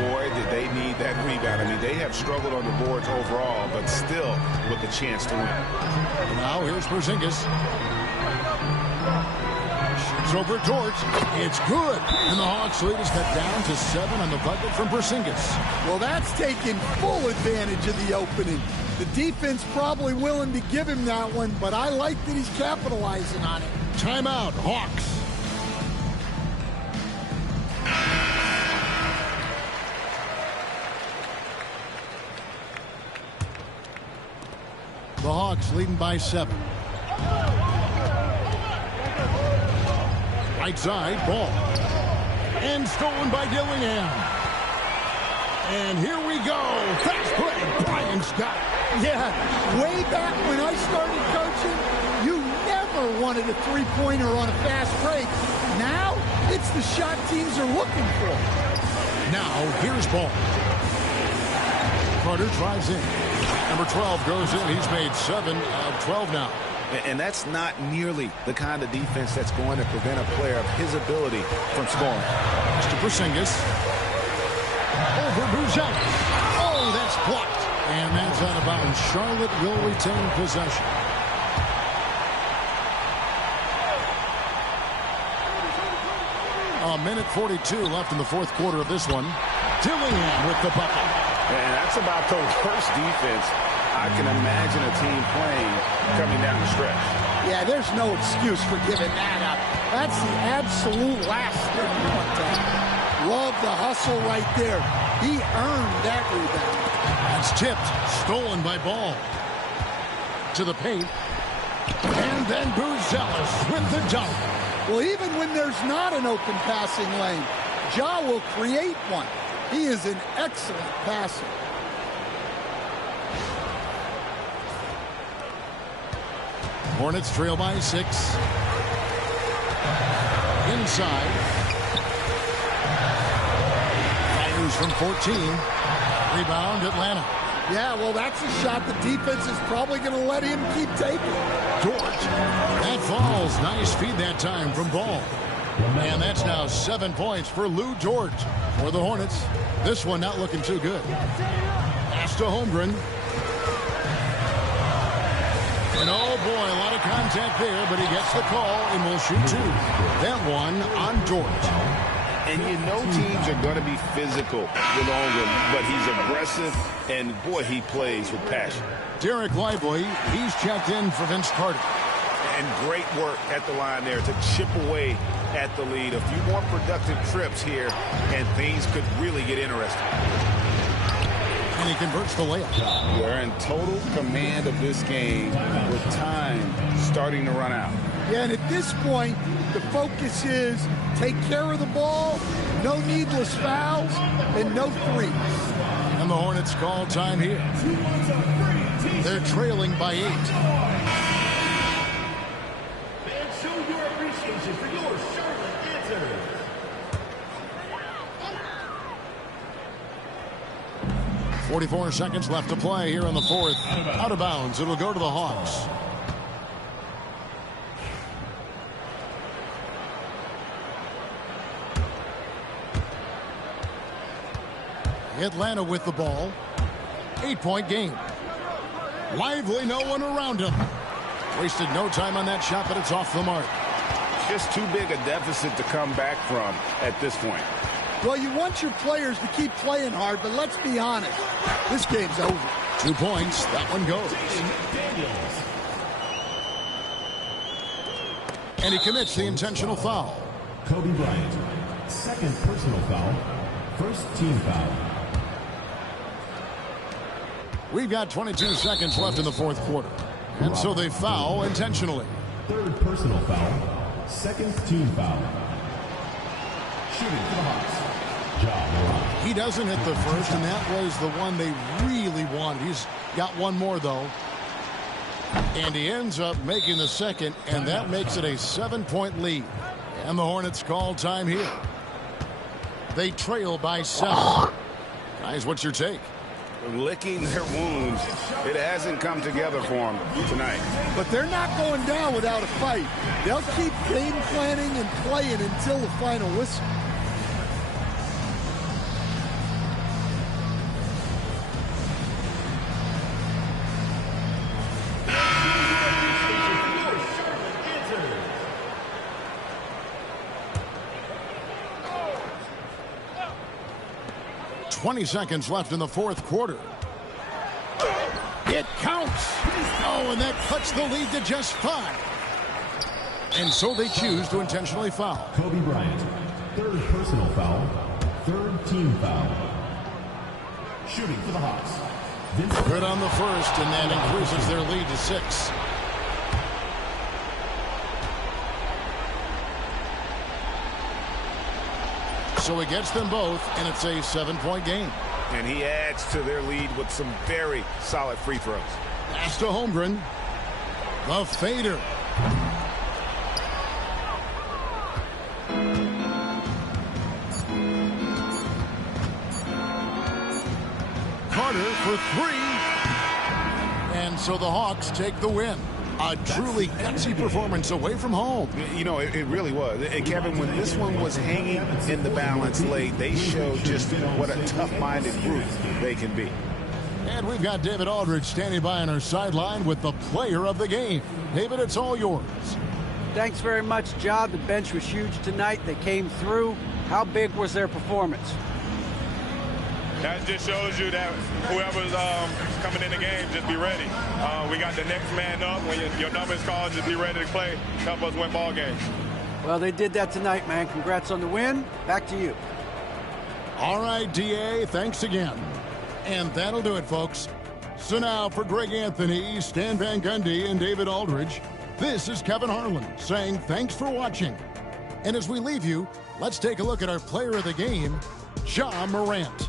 Boy, did they need that rebound. I mean, they have struggled on the boards overall, but still with a chance to win. Now here's Porzingas. Shoots over Dort. It's good. And the Hawks lead is cut down to 7 on the bucket from Porzingas. Well, that's taking full advantage of the opening. The defense probably willing to give him that one, but I like that he's capitalizing on it. Timeout, Hawks. The Hawks leading by 7. Right side, Ball. And stolen by Dillingham. And here we go. Fast break, Brian Scott. Yeah, way back when I started coaching, you never wanted a three-pointer on a fast break. Now, it's the shot teams are looking for. Now, here's Ball. Carter drives in. Number 12 goes in. He's made 7 of 12 now. And that's not nearly the kind of defense that's going to prevent a player of his ability from scoring. To Porzingas. Over Porzingas. Oh, that's blocked. And that's out of bounds. Charlotte will retain possession. A minute 42 left in the fourth quarter of this one. Dillingham with the bucket. And that's about the worst defense I can imagine a team playing coming down the stretch. Yeah, there's no excuse for giving that up. That's the absolute last thing you want to have. Love the hustle right there. He earned that rebound. It's tipped. Stolen by Ball. To the paint. And then Porzingas with the dunk. Well, even when there's not an open passing lane, Ja will create one. He is an excellent passer. Hornets trail by 6. Inside. Fires from 14. Rebound, Atlanta. Yeah, well, that's a shot the defense is probably going to let him keep taking. Dort. That falls. Nice feed that time from Ball. And that's now 7 points for Lou Dort for the Hornets. This one not looking too good. Pass to Holmgren. And oh boy, a lot of contact there, but he gets the call and will shoot 2. That one on Dort. And you know teams are going to be physical with Holmgren, but he's aggressive, and boy, he plays with passion. Derek Lively, he's checked in for Vince Carter. And great work at the line there to chip away at the lead. A few more productive trips here, and things could really get interesting. And he converts the layup. We're in total command of this game with time starting to run out. Yeah, and at this point, the focus is take care of the ball, no needless fouls, and no threes. And the Hornets call time here. They're trailing by 8. And show your appreciation for your Charlotte answers. 44 seconds left to play here in the fourth. Out of bounds. It'll go to the Hawks. Atlanta with the ball. 8-point game. Lively, no one around him. Wasted no time on that shot, but it's off the mark. Just too big a deficit to come back from at this point. Well, you want your players to keep playing hard, but let's be honest. This game's over. 2 points. That one goes. And he commits the intentional foul. Kobe Bryant, second personal foul, first team foul. We've got 22 seconds left in the fourth quarter. And so they foul intentionally. Third personal foul, second team foul. Shooting for the Hawks. He doesn't hit the first, and that was the one they really wanted. He's got one more, though. And he ends up making the second, and that makes it a 7-point lead. And the Hornets call time here. They trail by 7. Guys, what's your take? Licking their wounds. It hasn't come together for them tonight. But they're not going down without a fight. They'll keep game planning and playing until the final whistle. .20 seconds left in the fourth quarter. It counts. Oh, and that cuts the lead to just 5. And so they choose to intentionally foul. Kobe Bryant, third personal foul, third team foul. Shooting for the Hawks. Good on the first, and that increases their lead to 6. So he gets them both, and it's a 7-point game. And he adds to their lead with some very solid free throws. Pass to Holmgren. The fader. Carter for three. And so the Hawks take the win. A truly gutsy performance away from home. You know, it really was. And Kevin, when this one was hanging in the balance late, they showed just what a tough-minded group they can be. And we've got David Aldridge standing by on our sideline with the player of the game. David, it's all yours. Thanks very much, Ja. The bench was huge tonight. They came through. How big was their performance? That just shows you that whoever's coming in the game, just be ready. We got the next man up. When your number is called, just be ready to play. Help us win ball games. Well, they did that tonight, man. Congrats on the win. Back to you. All right, DA, thanks again. And that'll do it, folks. So now for Greg Anthony, Stan Van Gundy, and David Aldridge, this is Kevin Harlan saying thanks for watching. And as we leave you, let's take a look at our player of the game, Ja Morant.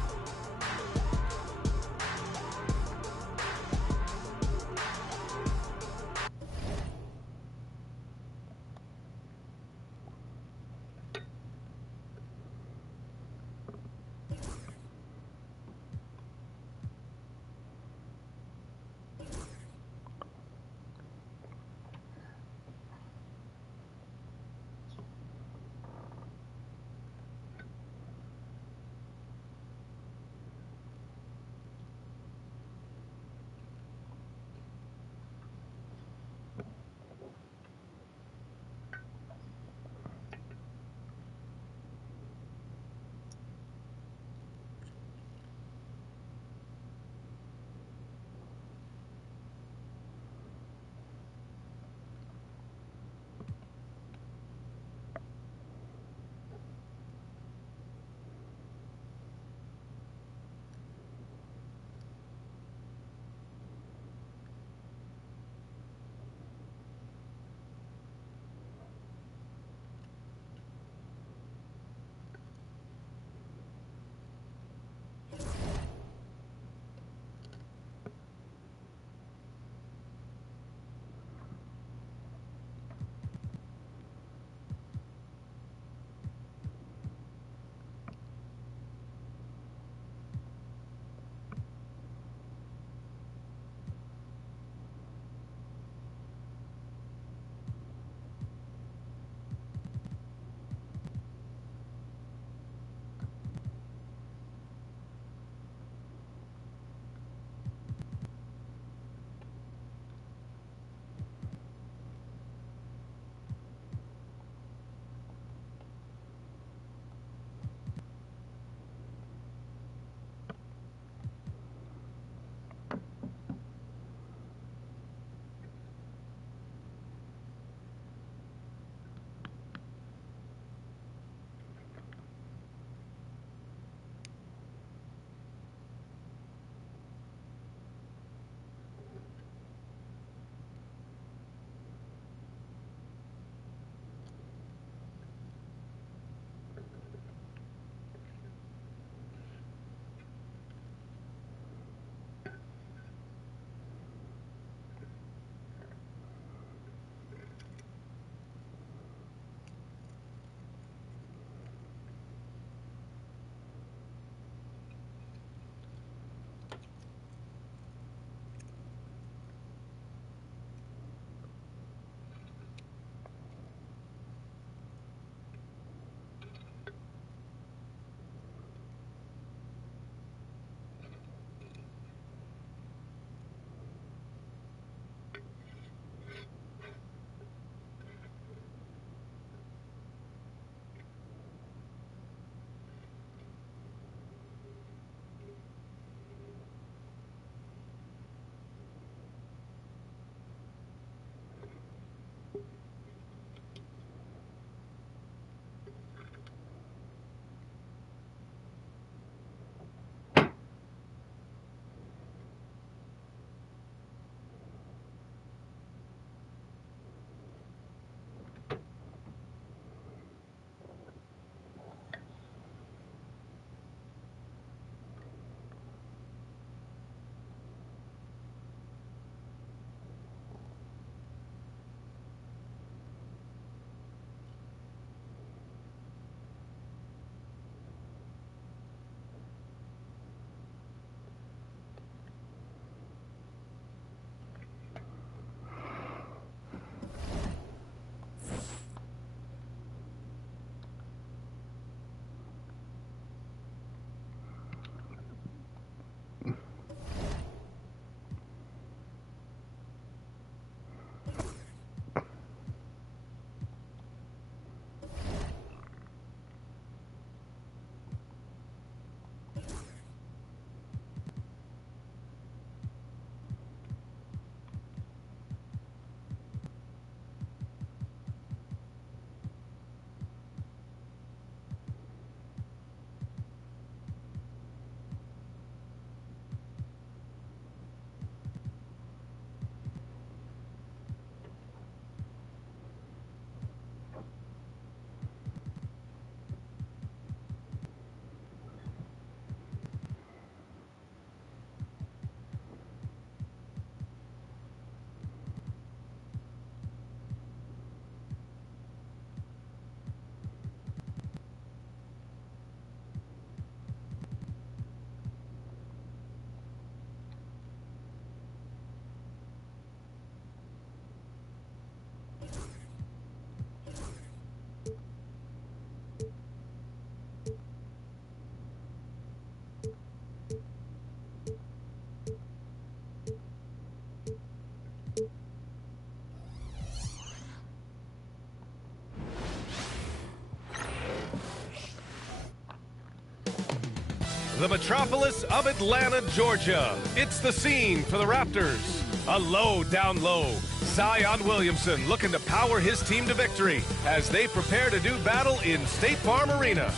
The metropolis of Atlanta, Georgia. It's the scene for the Raptors. A low down low. Zion Williamson looking to power his team to victory as they prepare to do battle in State Farm Arena.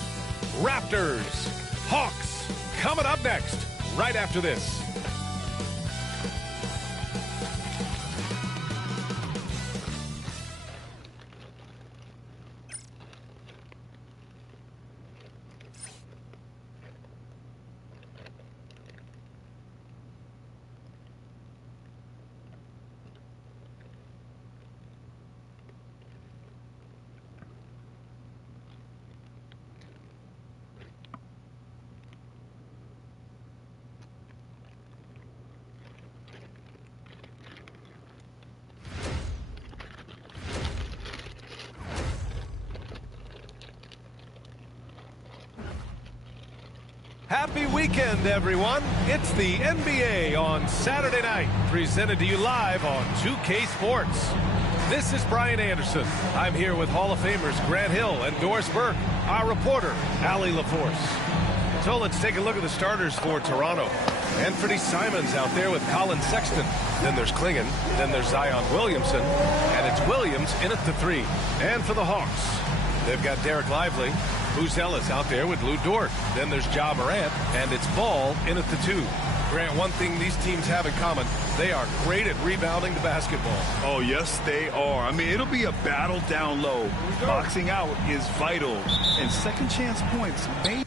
Raptors, Hawks, coming up next, right after this. Happy weekend, everyone. It's the NBA on Saturday night, presented to you live on 2K Sports. This is Brian Anderson. I'm here with Hall of Famers Grant Hill and Doris Burke, our reporter, Allie LaForce. So let's take a look at the starters for Toronto. Anthony Simons out there with Colin Sexton. Then there's Klingon. Then there's Zion Williamson. And it's Williams in at the 3. And for the Hawks, they've got Derek Lively. Booz Ellis out there with Lou Dort. Then there's Ja Morant, and it's Ball in at the 2. Grant, one thing these teams have in common, they are great at rebounding the basketball. Oh, yes, they are. I mean, it'll be a battle down low. Boxing out is vital, and second chance points may...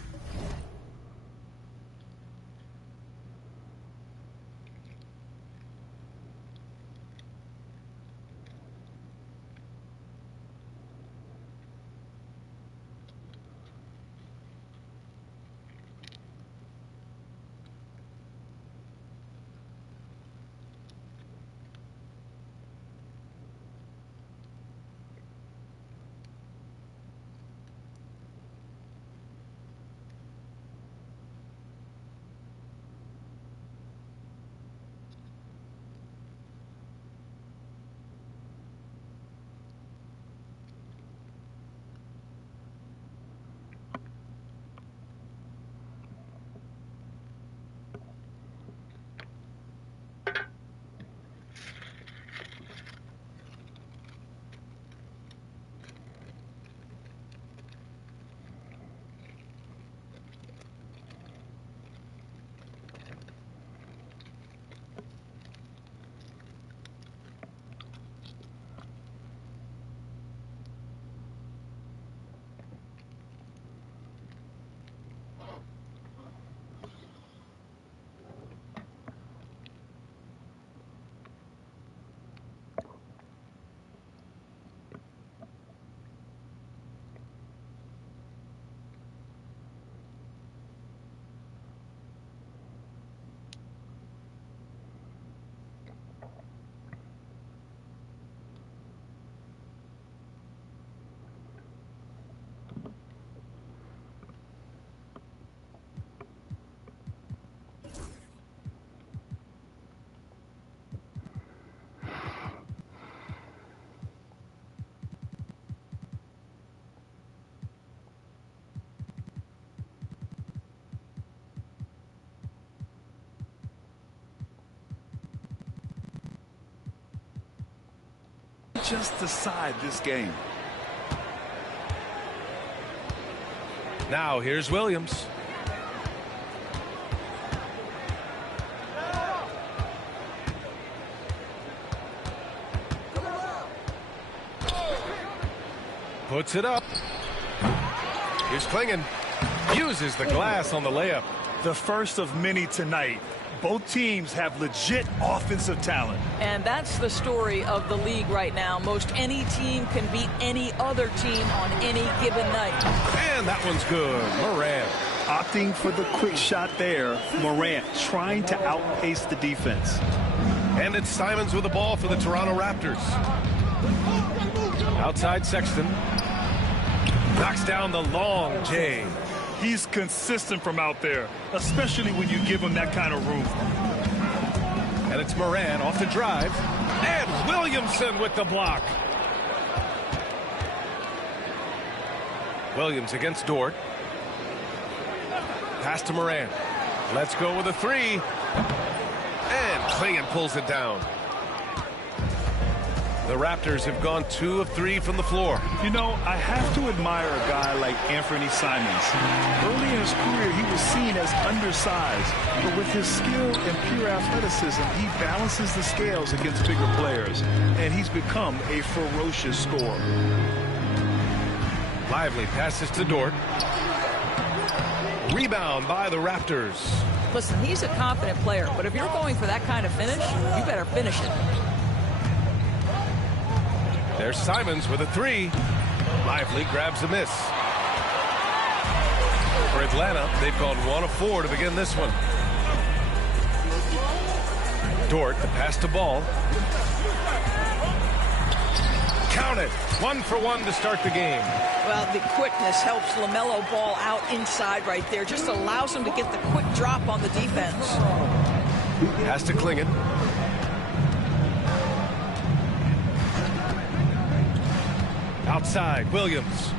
just decide this game. Now here's Williams. Puts it up. Here's Klingon. Uses the glass on the layup. The first of many tonight. Both teams have legit offensive talent. And that's the story of the league right now. Most any team can beat any other team on any given night. And that one's good. Morant. Opting for the quick shot there. Morant trying to outpace the defense. And it's Simons with the ball for the Toronto Raptors. Outside Sexton. Knocks down the long J. He's consistent from out there, especially when you give him that kind of room. And it's Morant off the drive. And Williamson with the block. Williams against Dort. Pass to Morant. Let's go with a three. And Klingon pulls it down. The Raptors have gone 2 of 3 from the floor. You know, I have to admire a guy like Anthony Simons. Early in his career, he was seen as undersized, but with his skill and pure athleticism, he balances the scales against bigger players, and he's become a ferocious scorer. Lively passes to Dort. Rebound by the Raptors. Listen, he's a confident player, but if you're going for that kind of finish, you better finish it. There's Simons with a three. Lively grabs a miss. For Atlanta, they've gone 1 of 4 to begin this one. Dort, the pass to Ball. Count it. 1 for 1 to start the game. Well, the quickness helps LaMelo Ball out inside right there. Just allows him to get the quick drop on the defense. Pass to Klingon. Outside, Williams.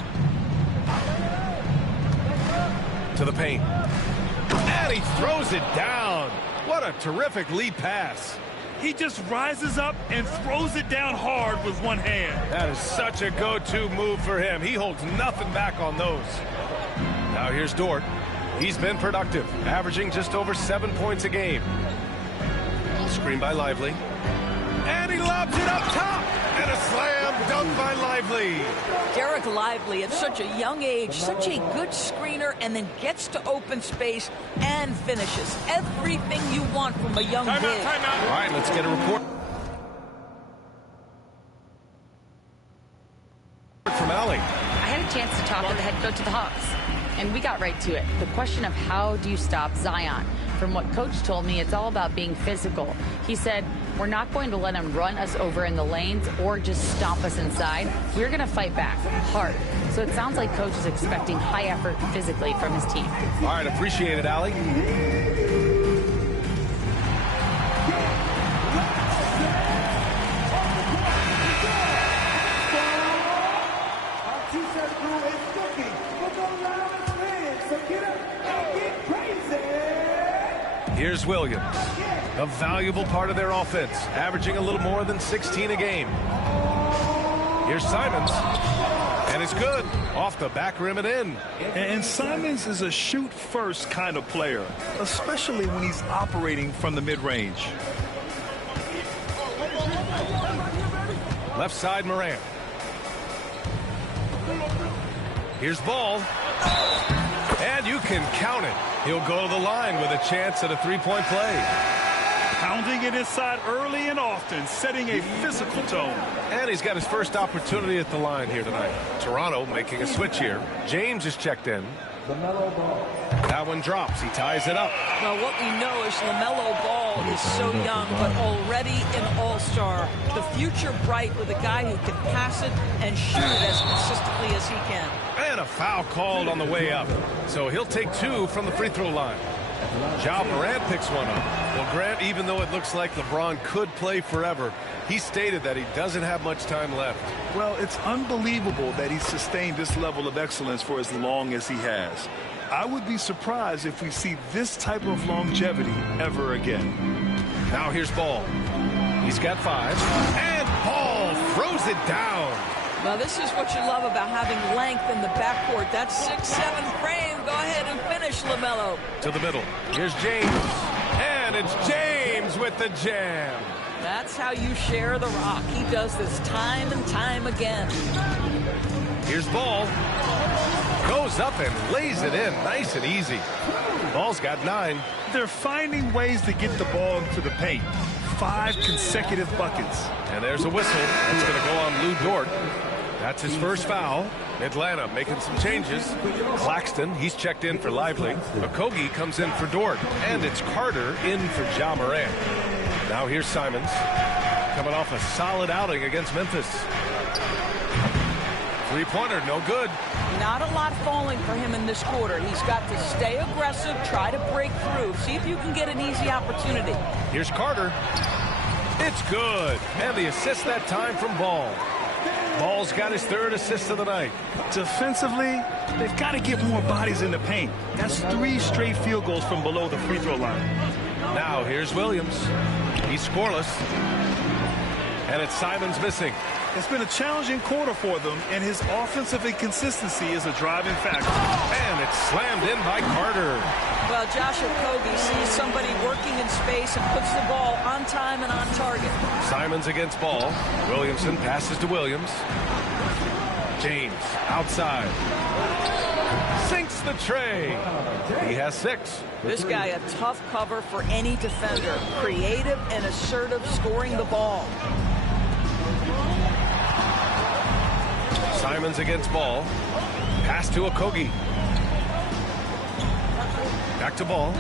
To the paint. And he throws it down. What a terrific lead pass. He just rises up and throws it down hard with one hand. That is such a go-to move for him. He holds nothing back on those. Now here's Dort. He's been productive, averaging just over 7 points a game. Screen by Lively. And he lobs it up top. And a slam dunk by Lively. Derek Lively at such a young age, such a good screener, and then gets to open space and finishes. Everything you want from a young big. All right, let's get a report from Allie. I had a chance to talk to the head coach of the Hawks, and we got right to it. The question of how do you stop Zion? From what Coach told me, it's all about being physical. He said, we're not going to let him run us over in the lanes or just stomp us inside. We're going to fight back hard. So it sounds like Coach is expecting high effort physically from his team. All right, appreciate it, Allie. Here's Williams, a valuable part of their offense, averaging a little more than 16 a game. Here's Simons, and it's good. Off the back rim and in. And Simons is a shoot-first kind of player, especially when he's operating from the mid-range. Left side, Morant. Here's Ball. And you can count it. He'll go to the line with a chance at a three-point play. Pounding it inside early and often, setting a physical tone. And he's got his first opportunity at the line here tonight. Toronto making a switch here. James is checked in. That one drops. He ties it up. Well, what we know is LaMelo Ball is so young, but already an all-star. The future bright with a guy who can pass it and shoot it as consistently as he can. And a foul called on the way up. So he'll take 2 from the free throw line. Ja Morant picks one up. Well, Grant, even though it looks like LeBron could play forever, he stated that he doesn't have much time left. Well, it's unbelievable that he's sustained this level of excellence for as long as he has. I would be surprised if we see this type of longevity ever again. Now here's Ball. He's got 5. And Ball throws it down. Well, this is what you love about having length in the backcourt. That 6'7" frame. Go ahead and finish, LaMelo. To the middle. Here's James. And it's James with the jam. That's how you share the rock. He does this time and time again. Here's Ball. Goes up and lays it in. Nice and easy. Ball's got 9. They're finding ways to get the ball into the paint. 5 consecutive buckets. And there's a whistle. That's going to go on Lou Dort. That's his first foul. Atlanta making some changes. Claxton, he's checked in for Lively. Okogie comes in for Dort. And it's Carter in for Ja Morant. Now here's Simons. Coming off a solid outing against Memphis. Three-pointer, no good. Not a lot falling for him in this quarter. He's got to stay aggressive, try to break through. See if you can get an easy opportunity. Here's Carter. It's good. And the assist that time from Ball. Ball's got his 3rd assist of the night. Defensively, they've got to get more bodies in the paint. That's 3 straight field goals from below the free throw line. Now here's Williams. He's scoreless. And it's Simons missing. It's been a challenging quarter for them, and his offensive inconsistency is a driving factor. And it's slammed in by Carter. Well, Josh Okogie sees somebody working in space and puts the ball on time and on target. Simons against ball. Williamson passes to Williams. James outside. Sinks the tray. He has 6. This guy a tough cover for any defender. Creative and assertive scoring the ball. Simons against ball. Pass to Okogie. Back to ball.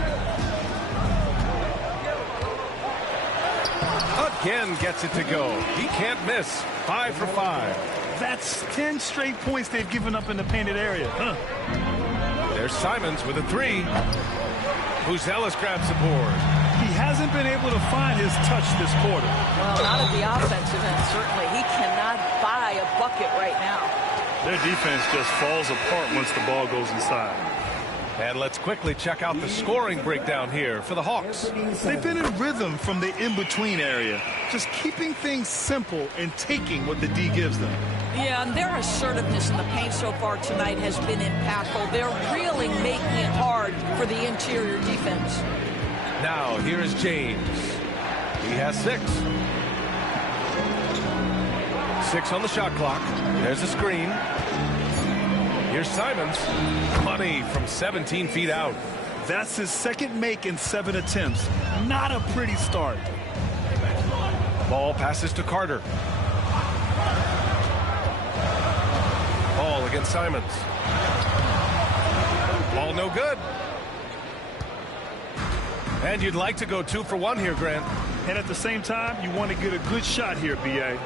Again gets it to go. He can't miss. 5 for 5. That's 10 straight points they've given up in the painted area. There's Simons with a 3. Buzelis grabs the board. He hasn't been able to find his touch this quarter. Well, not at the offensive end, certainly. He cannot buy a bucket right now. Their defense just falls apart once the ball goes inside. And let's quickly check out the scoring breakdown here for the Hawks. They've been in rhythm from the in-between area, just keeping things simple and taking what the D gives them. Yeah, and their assertiveness in the paint so far tonight has been impactful. They're really making it hard for the interior defense. Now, here is James. He has 6. 6 on the shot clock. There's a screen. Here's Simons. Money from 17 feet out. That's his 2nd make in 7 attempts. Not a pretty start. Ball passes to Carter. Ball against Simons. Ball no good. And you'd like to go 2 for 1 here, Grant. And at the same time, you want to get a good shot here, B.A.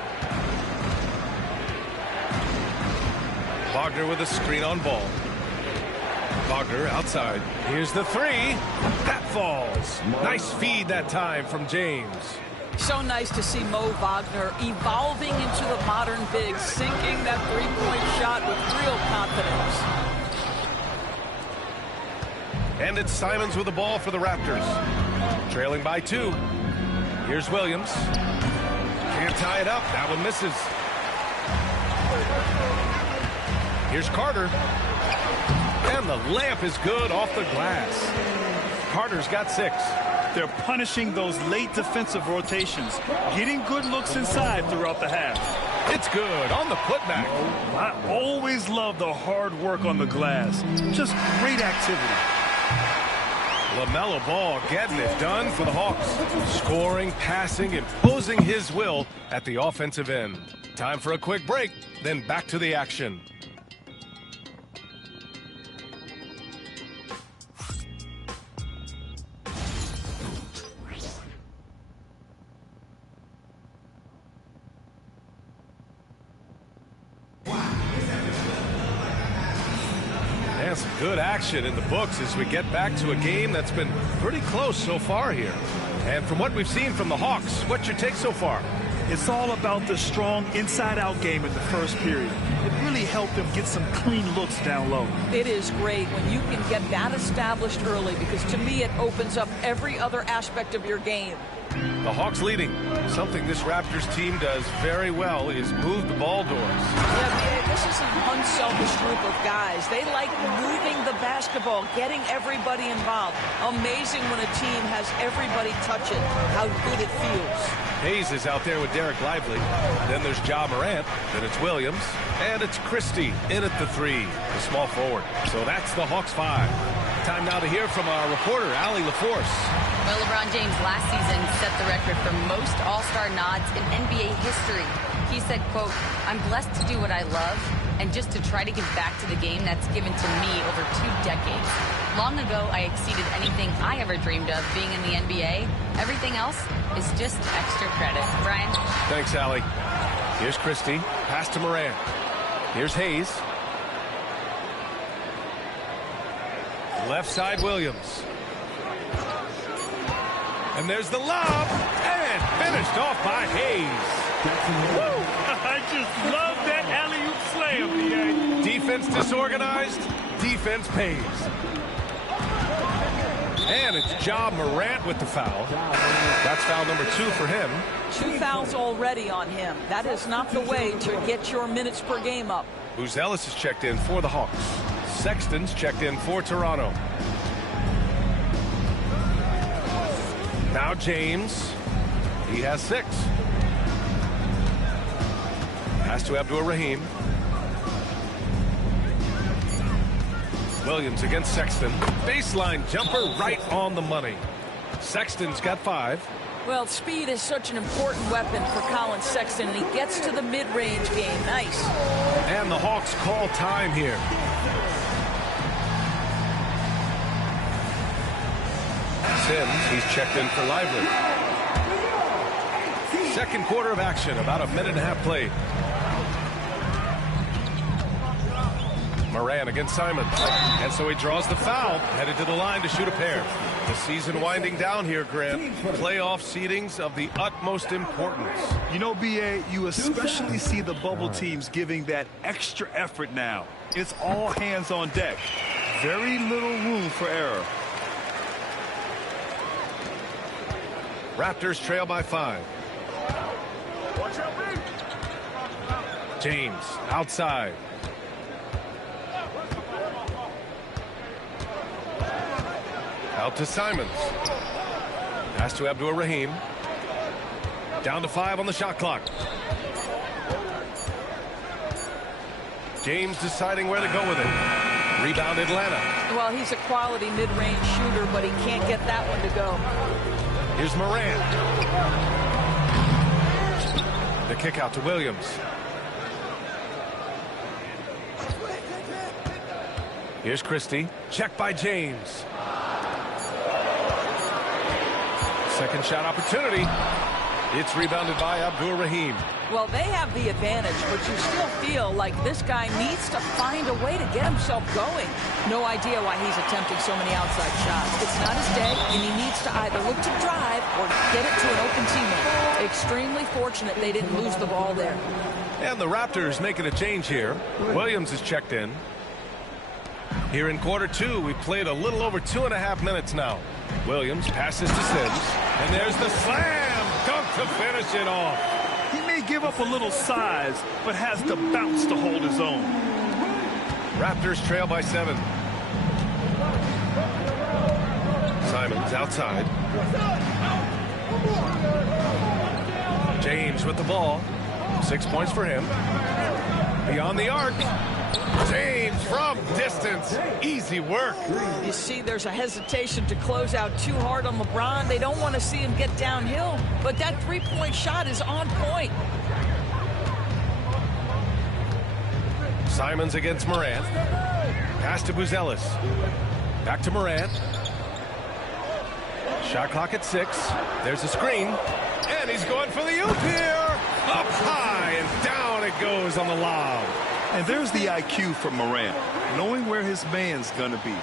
Wagner with a screen on ball. Wagner outside. Here's the 3. That falls. Nice feed that time from James. So nice to see Mo Wagner evolving into the modern big, sinking that 3-point shot with real confidence. And it's Simons with the ball for the Raptors. Trailing by 2. Here's Williams. Can't tie it up. That one misses. Here's Carter. And the layup is good off the glass. Carter's got 6. They're punishing those late defensive rotations, getting good looks inside throughout the half. It's good on the putback. I always love the hard work on the glass. Just great activity. LaMelo Ball getting it done for the Hawks. Scoring, passing, imposing his will at the offensive end. Time for a quick break, then back to the action. And some good action in the books as we get back to a game that's been pretty close so far here. And from what we've seen from the Hawks, what's your take so far? It's all about the strong inside-out game in the first period. It really helped them get some clean looks down low. It is great when you can get that established early, because to me it opens up every other aspect of your game. The Hawks leading. Something this Raptors team does very well is move the ball doors. Yeah, this is an unselfish group of guys. They like moving the basketball, getting everybody involved. Amazing when a team has everybody touch it, how good it feels. Hayes is out there with Derek Lively. Then there's Ja Morant. Then it's Williams. And it's Christie in at the 3, the small forward. So that's the Hawks 5. Time now to hear from our reporter, Allie LaForce. Well, LeBron James last season set the record for most All-Star nods in NBA history. He said, quote, "I'm blessed to do what I love and just to try to give back to the game that's given to me over 2 decades. Long ago, I exceeded anything I ever dreamed of being in the NBA. Everything else is just extra credit." Brian? Thanks, Allie. Here's Christie. Pass to Morant. Here's Hayes. Left side, Williams. And there's the lob. And finished off by Hayes. Woo! I just love that slam, B.A. Defense disorganized, defense pays. And it's Ja Morant with the foul. That's foul number 2 for him. 2 fouls already on him. That is not the way to get your minutes per game up. Buzelis is checked in for the Hawks. Sexton's checked in for Toronto. Now James. He has 6. Pass to Abdur-Rahim. Williams against Sexton. Baseline jumper right on the money. Sexton's got 5. Well, speed is such an important weapon for Colin Sexton, and he gets to the mid-range game. Nice. And the Hawks call time here. Sims, he's checked in for Lively. Second quarter of action, about a minute and a half played. Moran against Simons. And so he draws the foul, headed to the line to shoot a pair. The season winding down here, Grant. Playoff seedings of the utmost importance. You know, B.A., you especially see the bubble teams giving that extra effort now. It's all hands on deck. Very little room for error. Raptors trail by 5. James outside. Out to Simons. Pass to Abdur-Rahim. Down to 5 on the shot clock. James deciding where to go with it. Rebound Atlanta. Well, he's a quality mid-range shooter, but he can't get that one to go. Here's Moran. The kick out to Williams. Here's Christie. Check by James. Second shot opportunity. It's rebounded by Abdur-Rahim. Well, they have the advantage, but you still feel like this guy needs to find a way to get himself going. No idea why he's attempting so many outside shots. It's not his day, and he needs to either look to drive or get it to an open teammate. Extremely fortunate they didn't lose the ball there. And the Raptors making a change here. Williams is checked in. Here in quarter 2, we played a little over 2.5 minutes now. Williams passes to Sims, and there's the slam dunk to finish it off. He may give up a little size, but has the bounce to hold his own. Raptors trail by 7. Simons outside. James with the ball. 6 points for him. Beyond the arc. James from distance. Easy work. You see, there's a hesitation to close out too hard on LeBron. They don't want to see him get downhill, but that three-point shot is on point. Simons against Morant. Pass to Buzelis. Back to Morant. Shot clock at 6. There's a screen. And he's going for the oop here. Up high and down it goes on the lob. And there's the IQ for Morant, knowing where his man's going to be.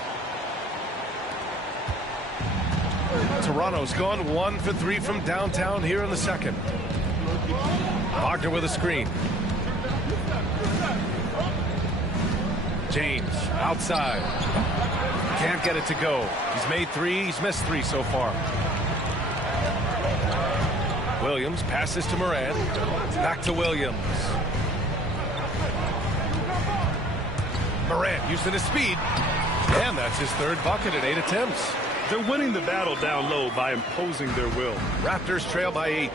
Toronto's gone 1 for 3 from downtown here in the second. Wagner with a screen. James outside. Can't get it to go. He's made 3. He's missed 3 so far. Williams passes to Morant. Back to Williams. Morant using his speed. And that's his 3rd bucket at 8 attempts. They're winning the battle down low by imposing their will. Raptors trail by 8.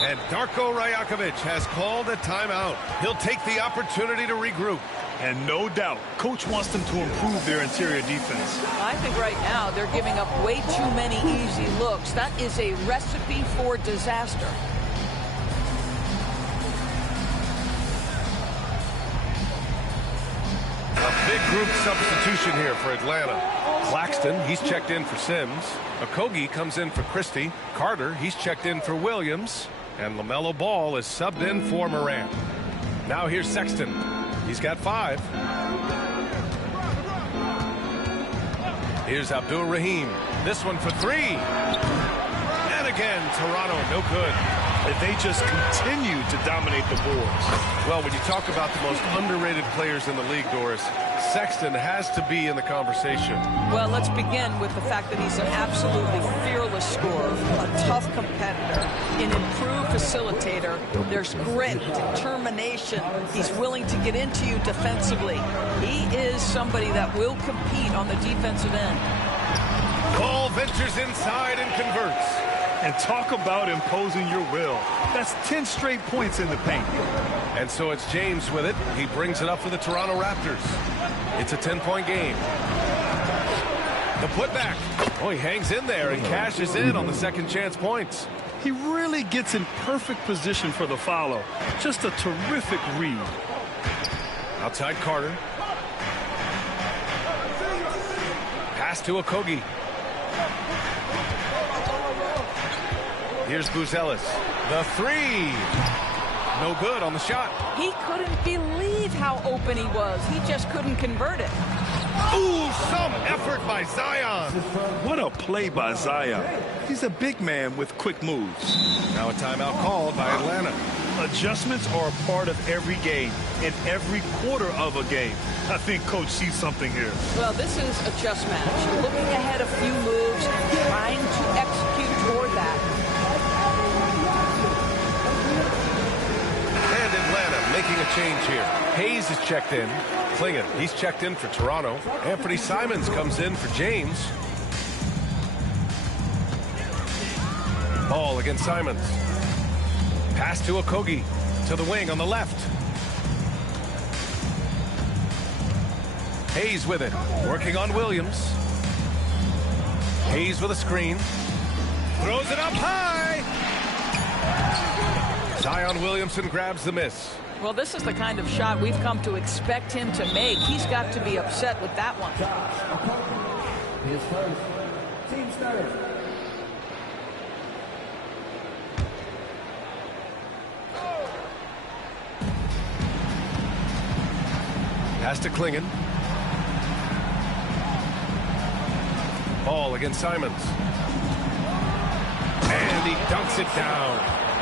And Darko Rajakovic has called a timeout. He'll take the opportunity to regroup. And no doubt, coach wants them to improve their interior defense. I think right now they're giving up way too many easy looks. That is a recipe for disaster. A big group substitution here for Atlanta. Claxton, he's checked in for Sims. Okogie comes in for Christie. Carter, he's checked in for Williams. And LaMelo Ball is subbed in for Morant. Now here's Sexton. He's got 5. Here's Abdur-Rahim. This one for 3. And again. Toronto, no good. If they just continue to dominate the boards. Well, when you talk about the most underrated players in the league, Doris, Sexton has to be in the conversation. Well, let's begin with the fact that he's an absolutely fearless scorer, a tough competitor, an improved facilitator. There's grit, determination. He's willing to get into you defensively. He is somebody that will compete on the defensive end. Ball ventures inside and converts. And talk about imposing your will. That's 10 straight points in the paint. And so it's James with it. He brings it up for the Toronto Raptors. It's a 10-point game. The putback. Oh, he hangs in there and cashes in on the second chance points. He really gets in perfect position for the follow. Just a terrific read. Outside Carter. Pass to Okogie. Here's Buzelis. The three. No good on the shot. He couldn't believe how open he was. He just couldn't convert it. Ooh, some effort by Zion. What a play by Zion. He's a big man with quick moves. Now a timeout called by Atlanta. Adjustments are a part of every game, in every quarter of a game. I think Coach sees something here. Well, this is a chess match. You're looking ahead a few moves and trying to execute toward that. And Atlanta making a change here. Hayes is checked in. Klingon, he's checked in for Toronto. Anthony Simons comes in for James. Ball against Simons. Pass to Okogie. To the wing on the left. Hayes with it. Working on Williams. Hayes with a screen. Throws it up high. Zion Williamson grabs the miss. Well, this is the kind of shot we've come to expect him to make. He's got to be upset with that one. His first. Team starter. Pass to Klingon. Ball against Simons. And he dunks it down.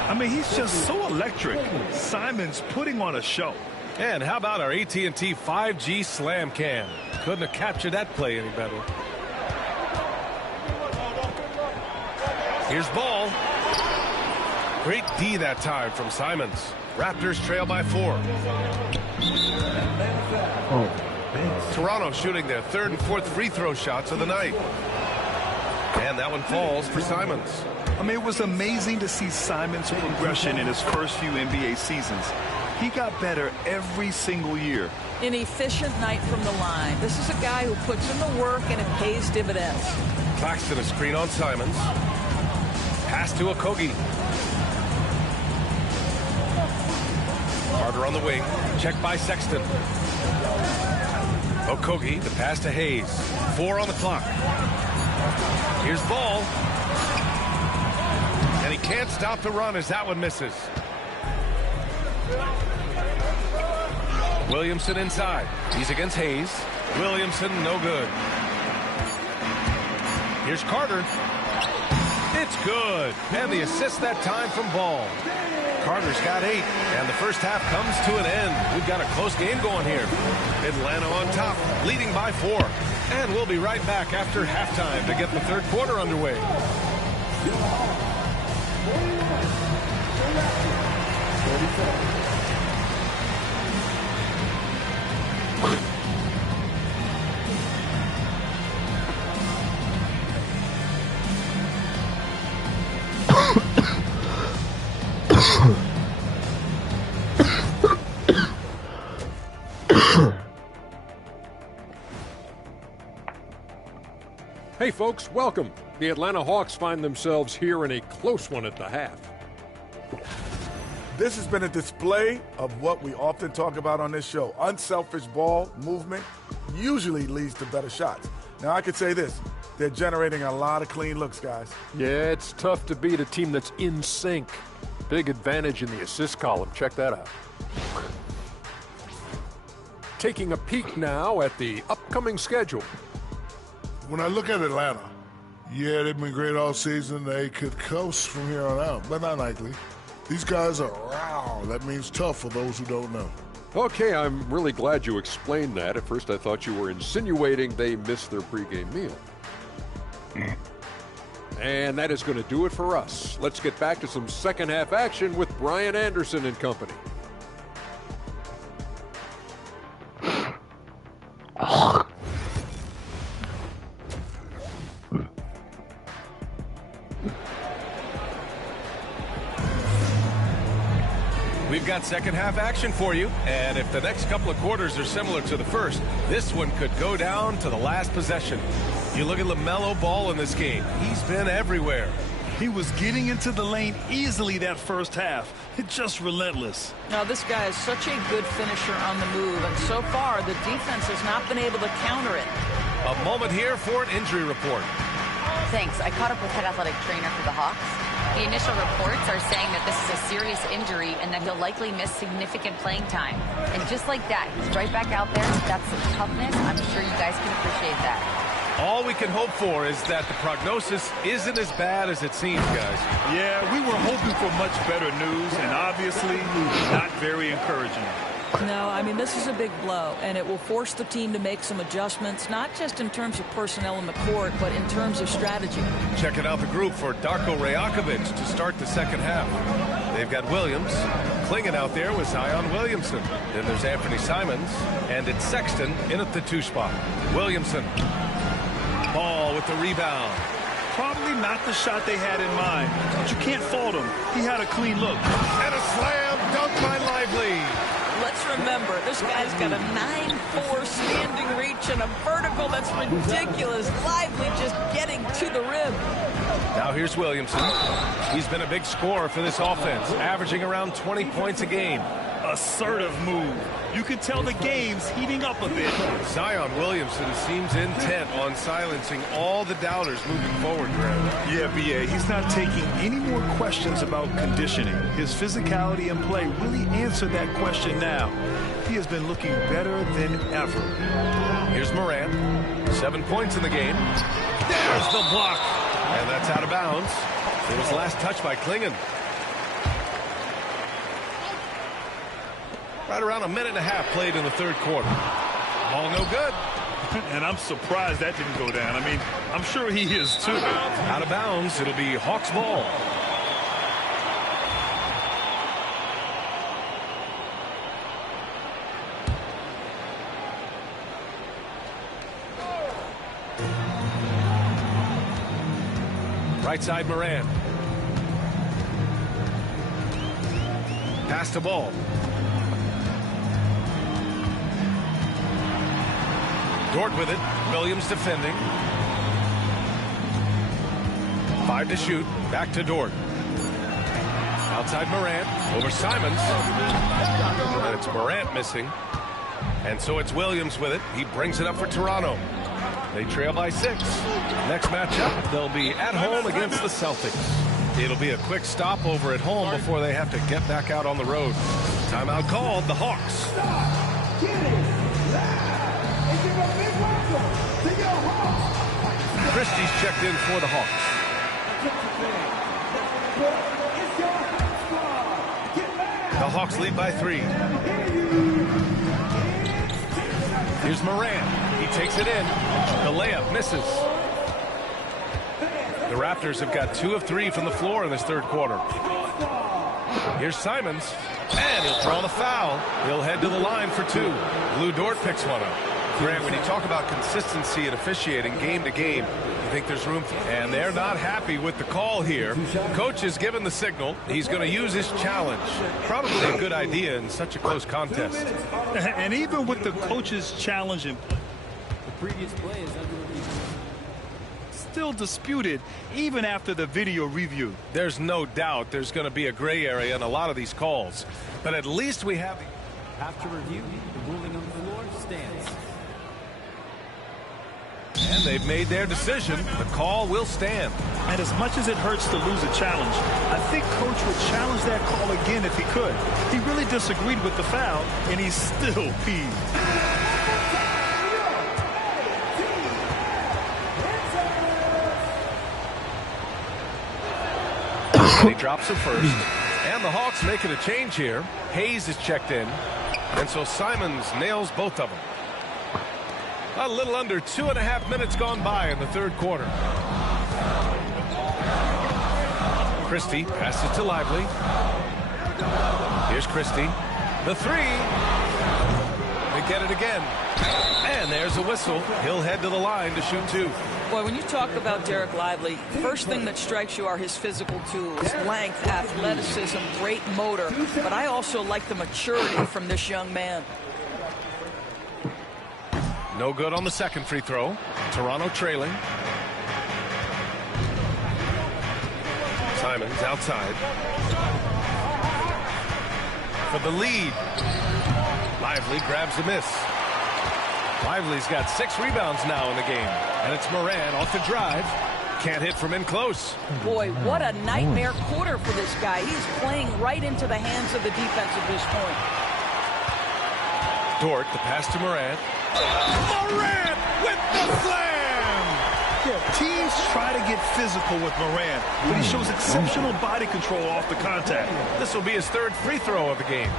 I mean, he's just so electric. Simons putting on a show. And how about our AT&T 5G Slam Cam? Couldn't have captured that play any better. Here's Ball. Great D that time from Simons. Raptors trail by 4. Toronto shooting their third and fourth free throw shots of the night. And that one falls for Simons. I mean, it was amazing to see Simons' progression in his first few NBA seasons. He got better every single year. An efficient night from the line. This is a guy who puts in the work and it pays dividends. Claxton a screen on Simons. Pass to Okogie. Carter on the wing. Checked by Sexton. Okogie, the pass to Hayes. 4 on the clock. Here's Ball. And he can't stop the run as that one misses. Williamson inside. He's against Hayes. Williamson, no good. Here's Carter. It's good. And the assist that time from Ball. Carter's got 8. And the first half comes to an end. We've got a close game going here. Atlanta on top, leading by 4. And we'll be right back after halftime to get the third quarter underway. Hey folks, welcome. The Atlanta Hawks find themselves here in a close one at the half. This has been a display of what we often talk about on this show. Unselfish ball movement usually leads to better shots. Now, I could say this. They're generating a lot of clean looks, guys. Yeah, it's tough to beat a team that's in sync. Big advantage in the assist column. Check that out. Taking a peek now at the upcoming schedule. When I look at Atlanta, Yeah, they've been great all season. They could coast from here on out, but not likely. These guys are raw. That means tough for those who don't know. Okay, I'm really glad you explained that. At first I thought you were insinuating they missed their pregame meal. And that is going to do it for us. Let's get back to some second half action with Brian Anderson and company. We've got second half action for you, and if the next couple of quarters are similar to the first, this one could go down to the last possession. You look at LaMelo Ball in this game. He's been everywhere. He was getting into the lane easily that first half. It's just relentless. Now, this guy is such a good finisher on the move, and so far the defense has not been able to counter it. A moment here for an injury report. Thanks. I caught up with head athletic trainer for the Hawks. The initial reports are saying that this is a serious injury and that he'll likely miss significant playing time. And just like that, he's right back out there. That's some toughness. I'm sure you guys can appreciate that. All we can hope for is that the prognosis isn't as bad as it seems, guys. Yeah, we were hoping for much better news, and obviously not very encouraging. No, I mean, this is a big blow, and it will force the team to make some adjustments, not just in terms of personnel in the court, but in terms of strategy. Checking out the group for Darko Rajakovic to start the second half. They've got Williams clinging out there with Zion Williamson. Then there's Anthony Simons, and it's Sexton in at the 2 spot. Williamson. Ball with the rebound. Probably not the shot they had in mind, but you can't fault him. He had a clean look. And a slam dunk by Lively. Let's remember, this guy's got a 9'4" standing reach and a vertical that's ridiculous. Lively just getting to the rim. Now here's Williamson. He's been a big scorer for this offense, averaging around 20 points a game. Assertive move. You can tell the game's heating up a bit. Zion Williamson seems intent on silencing all the doubters moving forward, Graham. Yeah, B.A., he's not taking any more questions about conditioning. His physicality and play really answered that question now. He has been looking better than ever. Here's Morant. 7 points in the game. There's the block. And that's out of bounds. It was last touched by Klingon. Right around a minute and a half played in the third quarter. Ball no good. And I'm surprised that didn't go down. I mean, I'm sure he is too. Out of bounds. It'll be Hawks ball. Right side Moran. Pass the ball. Dort with it. Williams defending. 5 to shoot. Back to Dort. Outside Morant. Over Simons. And it's Morant missing. And so it's Williams with it. He brings it up for Toronto. They trail by 6. Next matchup, they'll be at home against the Celtics. It'll be a quick stopover at home before they have to get back out on the road. Timeout called, the Hawks. Christie's checked in for the Hawks. The Hawks lead by 3. Here's Moran. He takes it in. The layup misses. The Raptors have got 2 of 3 from the floor in this third quarter. Here's Simons. And he'll draw the foul. He'll head to the line for 2. Lou Dort picks one up. Grant, when you talk about consistency and officiating game to game, you think there's room for it. And they're not happy with the call here. Coach has given the signal. He's going to use his challenge. Probably a good idea in such a close contest. And even with the coach's challenge, the previous play is under review. Still disputed even after the video review. There's no doubt there's going to be a gray area in a lot of these calls. But at least we have... After review, the ruling on the floor stands. And they've made their decision. The call will stand. And as much as it hurts to lose a challenge, I think Coach would challenge that call again if he could. He really disagreed with the foul, and he's still peeved. And he drops it first. And the Hawks making a change here. Hayes is checked in. And so Simons nails both of them. A little under 2.5 minutes gone by in the third quarter. Christie passes to Lively. Here's Christie. The three. They get it again. And there's a whistle. He'll head to the line to shoot two. Boy, when you talk about Derek Lively, first thing that strikes you are his physical tools, length, athleticism, great motor. But I also like the maturity from this young man. No good on the second free throw. Toronto trailing. Simons outside. For the lead. Lively grabs the miss. Lively's got 6 rebounds now in the game. And it's Moran off the drive. Can't hit from in close. Boy, what a nightmare quarter for this guy. He's playing right into the hands of the defense at this point. Dort, the pass to Moran. Moran with the slam! Yeah, teams try to get physical with Moran, but he shows exceptional body control off the contact. This will be his 3rd free throw of the game.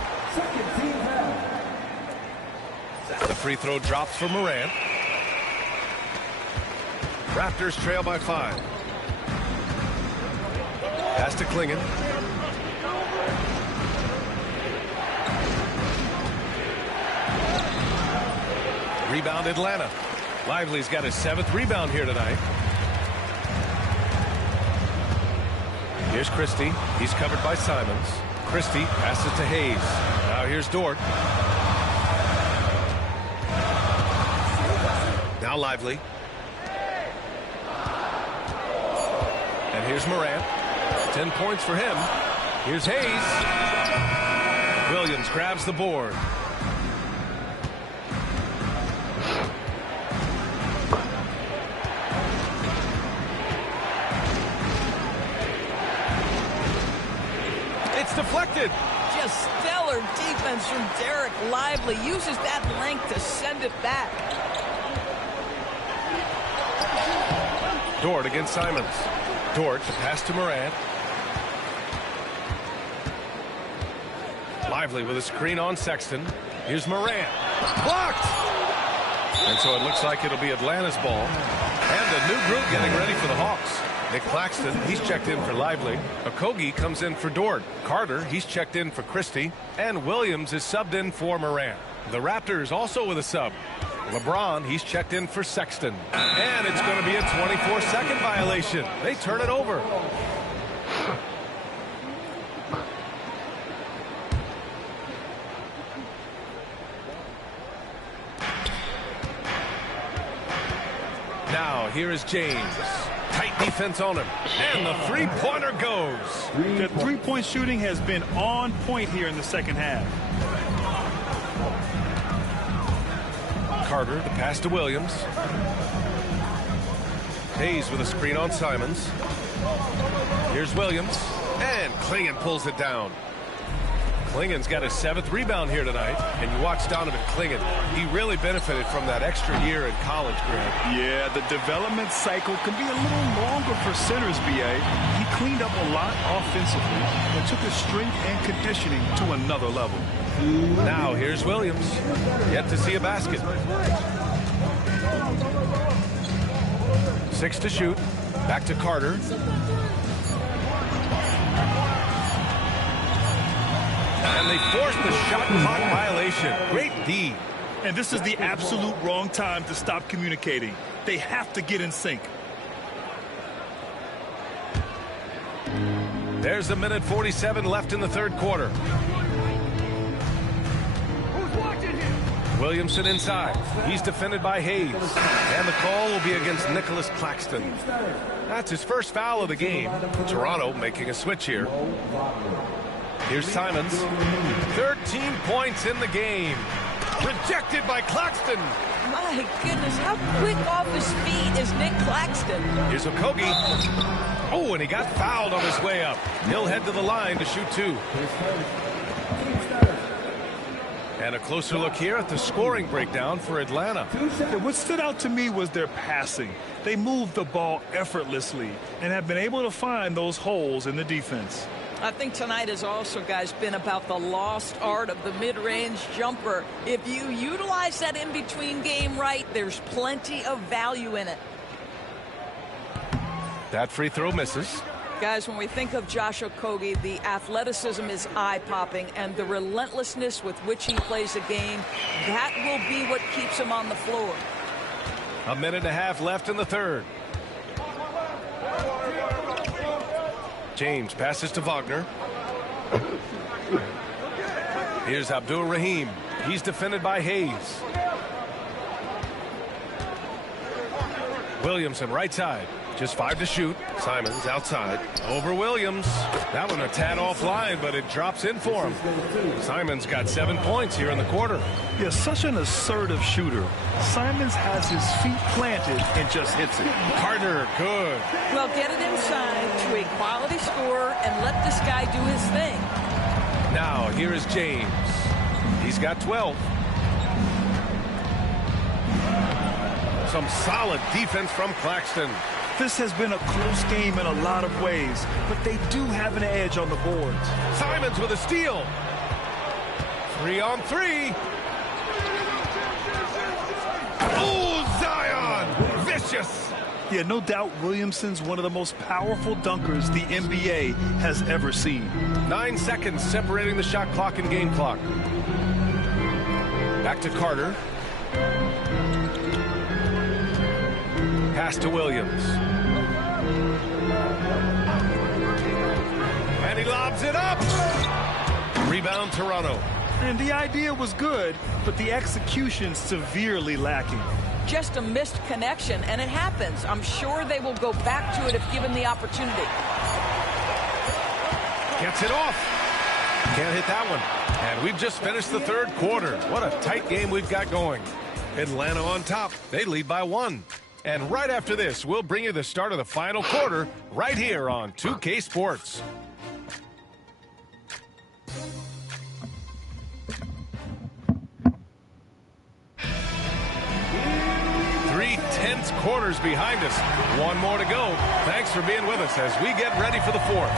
The free throw drops for Moran. Raptors trail by 5. Pass to Klingon. Rebound Atlanta. Lively's got his 7th rebound here tonight. Here's Christie. He's covered by Simons. Christie passes to Hayes. Now here's Dort. Now Lively. And here's Morant. 10 points for him. Here's Hayes. Williams grabs the board. It's deflected. Just stellar defense from Derek Lively. Uses that length to send it back. Dort against Simons. Dort, the pass to Morant. Lively with a screen on Sexton. Here's Morant. Blocked! And so it looks like it'll be Atlanta's ball. And a new group getting ready for the Hawks. Nick Claxton, he's checked in for Lively. Okogie comes in for Dort. Carter, he's checked in for Christie. And Williams is subbed in for Morant. The Raptors also with a sub. LeBron, he's checked in for Sexton. And it's going to be a 24-second violation. They turn it over. Now, here is James. Tight defense on him. And the three-pointer goes. The three-point shooting has been on point here in the second half. Carter, the pass to Williams. Hayes with a screen on Simons. Here's Williams. And Klingon pulls it down. Klingon's got his 7th rebound here tonight. And you watch Donovan Klingon. He really benefited from that extra year in college, Grant. Yeah, the development cycle can be a little longer for centers, B.A. He cleaned up a lot offensively and took his strength and conditioning to another level. Now here's Williams. Yet to see a basket. 6 to shoot. Back to Carter. And they forced the shot clock violation. Great D. And this is the absolute wrong time to stop communicating. They have to get in sync. There's a minute 47 left in the third quarter. Williamson inside. He's defended by Hayes. And the call will be against Nicholas Claxton. That's his first foul of the game. Toronto making a switch here. Here's Simons. 13 points in the game. Rejected by Claxton. My goodness, how quick off his feet is Nick Claxton? Here's Okogie. Oh, and he got fouled on his way up. He'll head to the line to shoot 2. And a closer look here at the scoring breakdown for Atlanta. What stood out to me was their passing. They moved the ball effortlessly and have been able to find those holes in the defense. I think tonight has also, guys, been about the lost art of the mid-range jumper. If you utilize that in-between game right, there's plenty of value in it. That free throw misses. Guys, when we think of Josh Okogie, the athleticism is eye-popping, and the relentlessness with which he plays the game, that will be what keeps him on the floor. A minute and a half left in the third. James passes to Wagner. Here's Abdul Rahim. He's defended by Hayes. Williamson right side. Just 5 to shoot. Simons outside. Over Williams. That one a tad offline, but it drops in for him. Simons got 7 points here in the quarter. Yeah, such an assertive shooter. Simons has his feet planted and just hits it. Carter, good. Well, get it inside to a quality scorer and let this guy do his thing. Now, here is James. He's got 12. Some solid defense from Claxton. This has been a close game in a lot of ways, but they do have an edge on the boards. Simons with a steal. 3 on 3. Oh, Zion! Vicious! Yeah, no doubt Williamson's one of the most powerful dunkers the NBA has ever seen. 9 seconds separating the shot clock and game clock. Back to Carter. Pass to Williams. And he lobs it up. Rebound Toronto. And the idea was good, but the execution severely lacking. Just a missed connection, and it happens. I'm sure they will go back to it if given the opportunity. Gets it off. Can't hit that one. And we've just finished the third quarter. What a tight game we've got going. Atlanta on top. They lead by 1. And right after this, we'll bring you the start of the final quarter right here on 2K Sports. Three tense quarters behind us. One more to go. Thanks for being with us as we get ready for the fourth.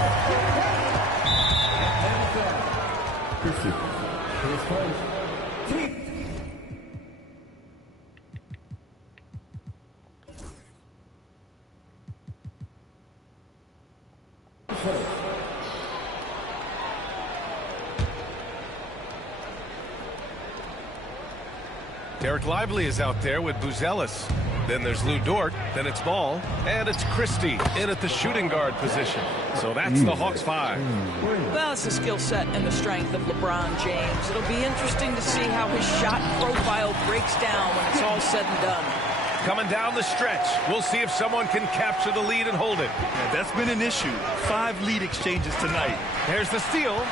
Derek Lively is out there with Buzelis. Then there's Lou Dort. Then it's Ball. And it's Christie in at the shooting guard position. So that's the Hawks 5. Well, it's the skill set and the strength of LeBron James. It'll be interesting to see how his shot profile breaks down when it's all said and done. Coming down the stretch. We'll see if someone can capture the lead and hold it. Yeah, that's been an issue. 5 lead exchanges tonight. There's the steal.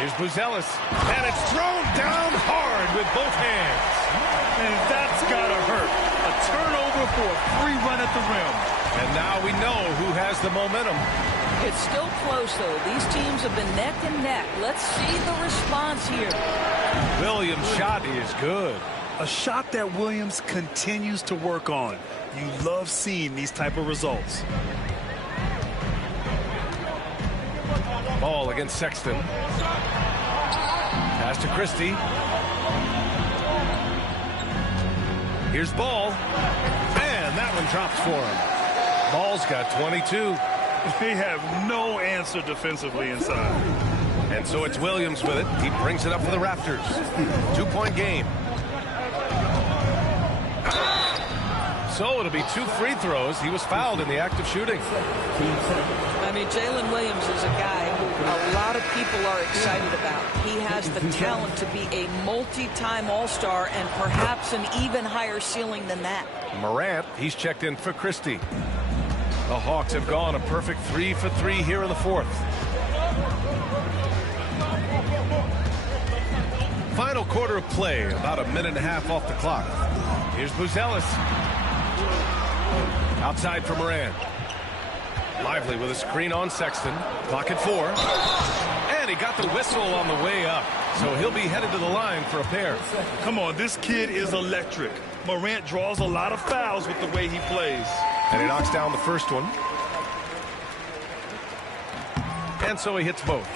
Here's Buzelis. And it's thrown down hard with both hands. And that's gotta hurt. A turnover for a free run at the rim. And now we know who has the momentum. It's still close, though. These teams have been neck and neck. Let's see the response here. Williams' shot is good. A shot that Williams continues to work on. You love seeing these type of results. Ball against Sexton. Pass to Christie. Here's Ball. And that one drops for him. Ball's got 22. They have no answer defensively inside. And so it's Williams with it. He brings it up for the Raptors. 2-point game. So it'll be 2 free throws. He was fouled in the act of shooting. I mean, Jalen Williams is a guy who a lot of people are excited about. He has the talent to be a multi-time All-Star and perhaps an even higher ceiling than that. Morant, he's checked in for Christie. The Hawks have gone a perfect 3 for 3 here in the fourth. Final quarter of play, about a minute and a half off the clock. Here's Buzelis. Outside for Morant. Lively with a screen on Sexton. Clock at 4. And he got the whistle on the way up. So he'll be headed to the line for a pair. Come on, this kid is electric. Morant draws a lot of fouls with the way he plays. And he knocks down the first one. And so he hits both.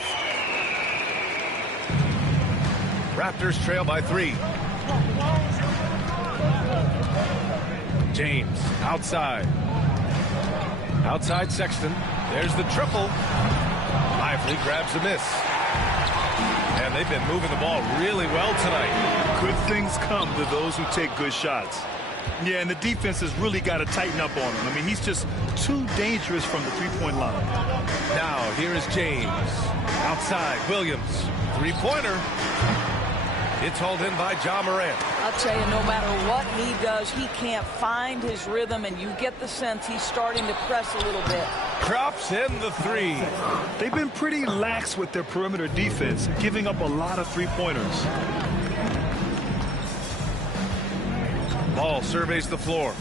Raptors trail by 3. James outside. Outside Sexton. There's the triple. Lively grabs the miss. And they've been moving the ball really well tonight. Good things come to those who take good shots. Yeah, and the defense has really got to tighten up on him. I mean, he's just too dangerous from the three-point line. Now, here is James. Outside, Williams. Three-pointer. It's hauled in by Ja Morant. I'll tell you, no matter what he does, he can't find his rhythm, and you get the sense he's starting to press a little bit. Drops in the 3. They've been pretty lax with their perimeter defense, giving up a lot of three-pointers. Ball surveys the floor.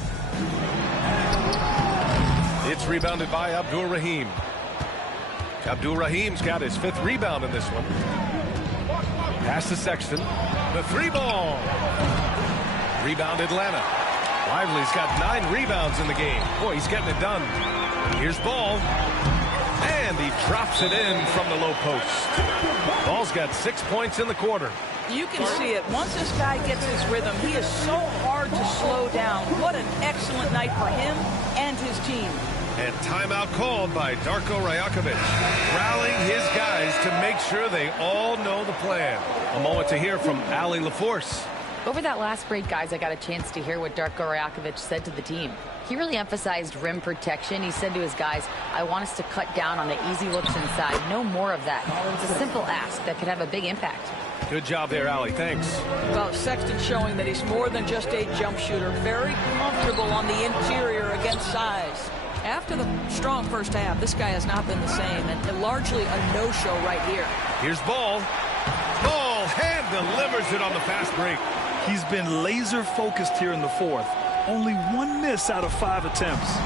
It's rebounded by Abdul-Rahim. Abdul-Rahim's got his 5th rebound in this one. Pass to Sexton. The 3-ball. Rebound Atlanta. Lively's got 9 rebounds in the game. Boy, he's getting it done. Here's Ball. And he drops it in from the low post. Ball's got 6 points in the quarter. You can see it. Once this guy gets his rhythm, he is so hard to slow down. What an excellent night for him and his team. And timeout called by Darko Rajakovic, rallying his guys to make sure they all know the plan. A moment to hear from Allie LaForce. Over that last break, guys, I got a chance to hear what Darko Rajakovic said to the team. He really emphasized rim protection. He said to his guys, I want us to cut down on the easy looks inside. No more of that. It's a simple ask that could have a big impact. Good job there, Allie. Thanks. Well, Sexton showing that he's more than just a jump shooter. Very comfortable on the interior against size. After the strong first half, this guy has not been the same, and largely a no-show right here. Here's Ball. Ball hand delivers it on the fast break. He's been laser focused here in the 4th. Only 1 miss out of 5 attempts.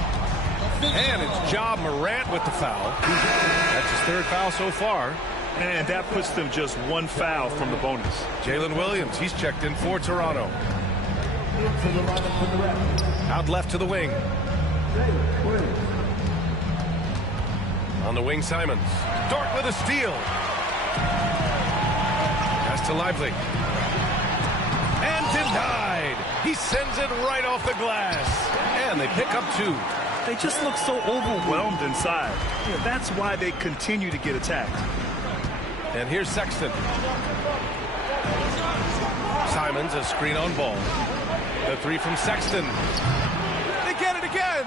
And it's Ja Morant with the foul. That's his 3rd foul so far. And that puts them just 1 foul from the bonus. Jalen Williams, he's checked in for Toronto. Out left to the wing. On the wing, Simons. Dort with a steal. Pass to Lively. And denied. He sends it right off the glass. And they pick up 2. They just look so overwhelmed inside. Yeah, that's why they continue to get attacked. And here's Sexton. Simons, a screen on Ball. The 3 from Sexton. They get it again.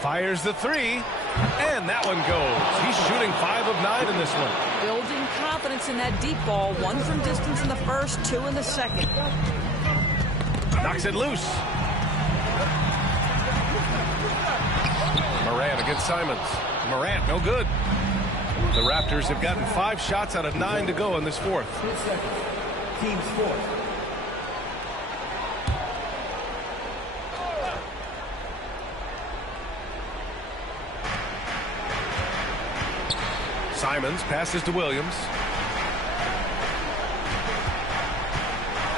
Fires the 3. And that one goes. He's shooting 5 of 9 in this one. Building confidence in that deep ball. 1 from distance in the first, 2 in the second. Knocks it loose. Morant against Simons. Morant, no good. The Raptors have gotten 5 shots out of 9 to go in this 4th. Team's 4th. Simons passes to Williams.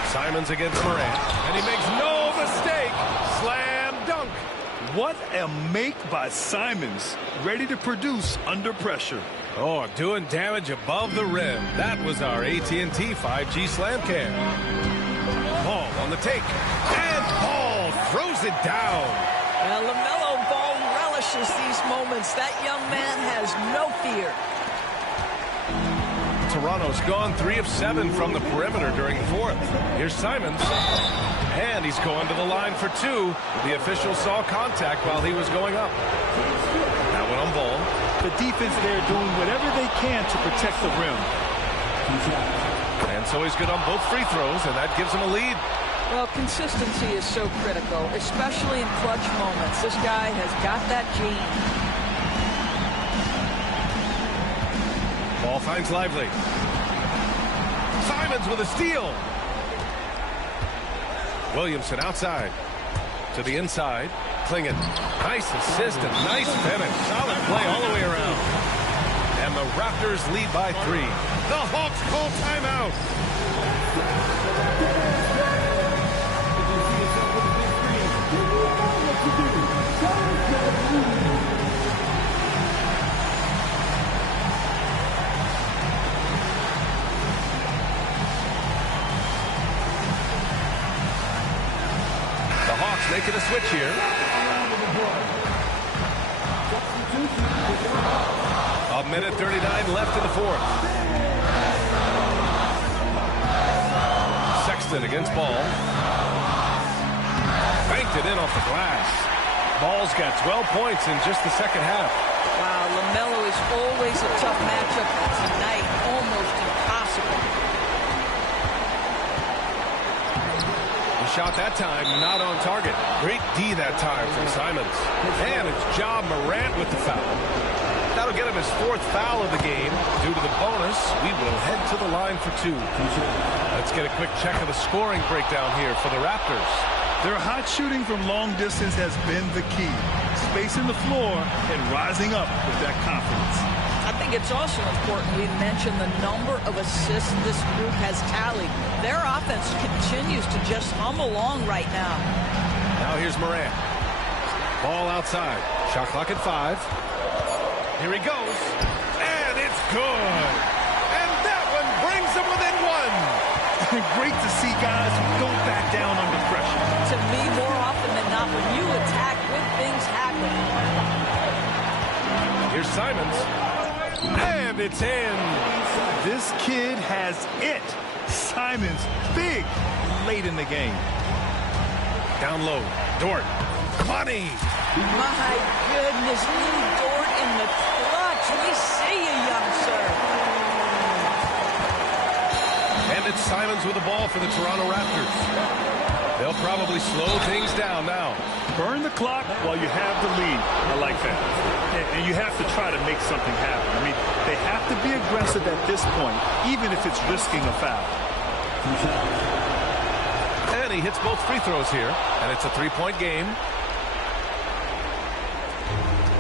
Simons against Morant. And he makes no mistake. Slam dunk. What a make by Simons. Ready to produce under pressure. Oh, doing damage above the rim. That was our AT&T 5G slam cam. Ball on the take. And Ball throws it down. Well, LaMelo Ball relishes these moments. That young man has no fear. Toronto's gone 3 of 7 from the perimeter during the 4th. Here's Simons. And he's going to the line for 2. The official saw contact while he was going up. That one on Ball. The defense there doing whatever they can to protect the rim. And so he's good on both free throws, and that gives him a lead. Well, consistency is so critical, especially in clutch moments. This guy has got that gene. Ball finds Lively. Simons with a steal. Williamson outside. To the inside. Klingen. Nice assist and nice finish. Solid play all the way around. And the Raptors lead by 3. The Hawks call timeout. The Hawks making a switch here. A minute 39 left in the fourth. Sexton against Ball. Banked it in off the glass. Ball's got 12 points in just the second half. Wow, LaMelo is always a tough matchup. Tonight, almost impossible. The shot that time, not on target. Great D that time from Simons. And it's Ja Morant with the foul. That'll get him his 4th foul of the game. Due to the bonus, we will head to the line for 2. Let's get a quick check of the scoring breakdown here for the Raptors. Their hot shooting from long distance has been the key. Spacing the floor and rising up with that confidence. I think it's also important we mention the number of assists this group has tallied. Their offense continues to just hum along right now. Now here's Morant. Ball outside. Shot clock at 5. Here he goes. And it's good. And that one brings him within 1. Great to see guys who don't back down under pressure. To me, more often than not, when you attack, good things happen. Here's Simons. And it's in. This kid has it. Simons, big, late in the game. Down low. Dort. Money. My goodness, Lou Dort in the clutch. We see you, young sir. And it's Simons with the ball for the Toronto Raptors. They'll probably slow things down now. Burn the clock while you have the lead. I like that. And you have to try to make something happen. I mean, they have to be aggressive at this point, even if it's risking a foul. And he hits both free throws here. And it's a 3-point game.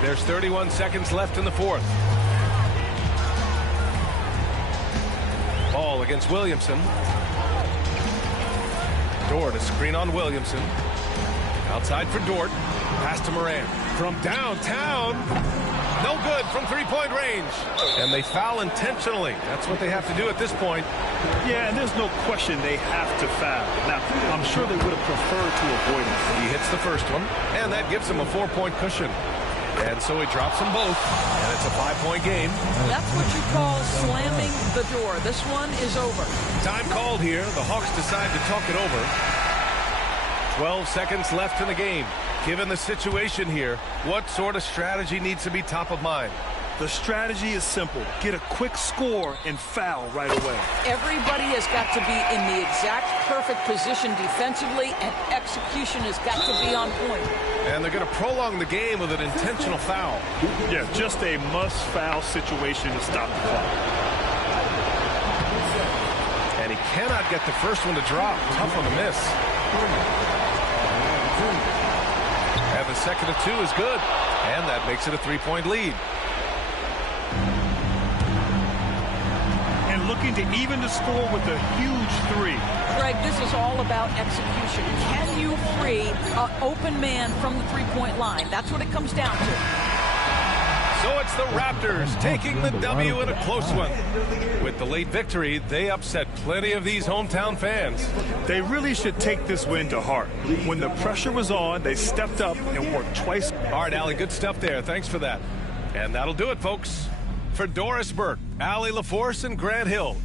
There's 31 seconds left in the fourth. Ball against Williamson. Dort, a screen on Williamson. Outside for Dort. Pass to Morant. From downtown. No good from 3-point range. And they foul intentionally. That's what they have to do at this point. Yeah, and there's no question they have to foul. Now, I'm sure they would have preferred to avoid it. He hits the first one, and that gives him a 4-point cushion. And so he drops them both, and it's a 5-point game. That's what you call slamming the door. This one is over. Time called here. The Hawks decide to talk it over. 12 seconds left in the game. Given the situation here, what sort of strategy needs to be top of mind? The strategy is simple. Get a quick score and foul right away. Everybody has got to be in the exact perfect position defensively, and execution has got to be on point. And they're going to prolong the game with an intentional foul. Yeah, just a must-foul situation to stop the clock. And he cannot get the first one to drop. Tough on the miss. And the second of 2 is good. And that makes it a 3-point lead. And looking to even the score with a huge 3. Greg, this is all about execution. Can you free an open man from the 3-point line? That's what it comes down to. So it's the Raptors taking the W in a close one. With the late victory, they upset plenty of these hometown fans. They really should take this win to heart. When the pressure was on, they stepped up and worked twice. All right, Allie, good stuff there. Thanks for that. And that'll do it, folks. For Doris Burke, Allie LaForce, and Grant Hill.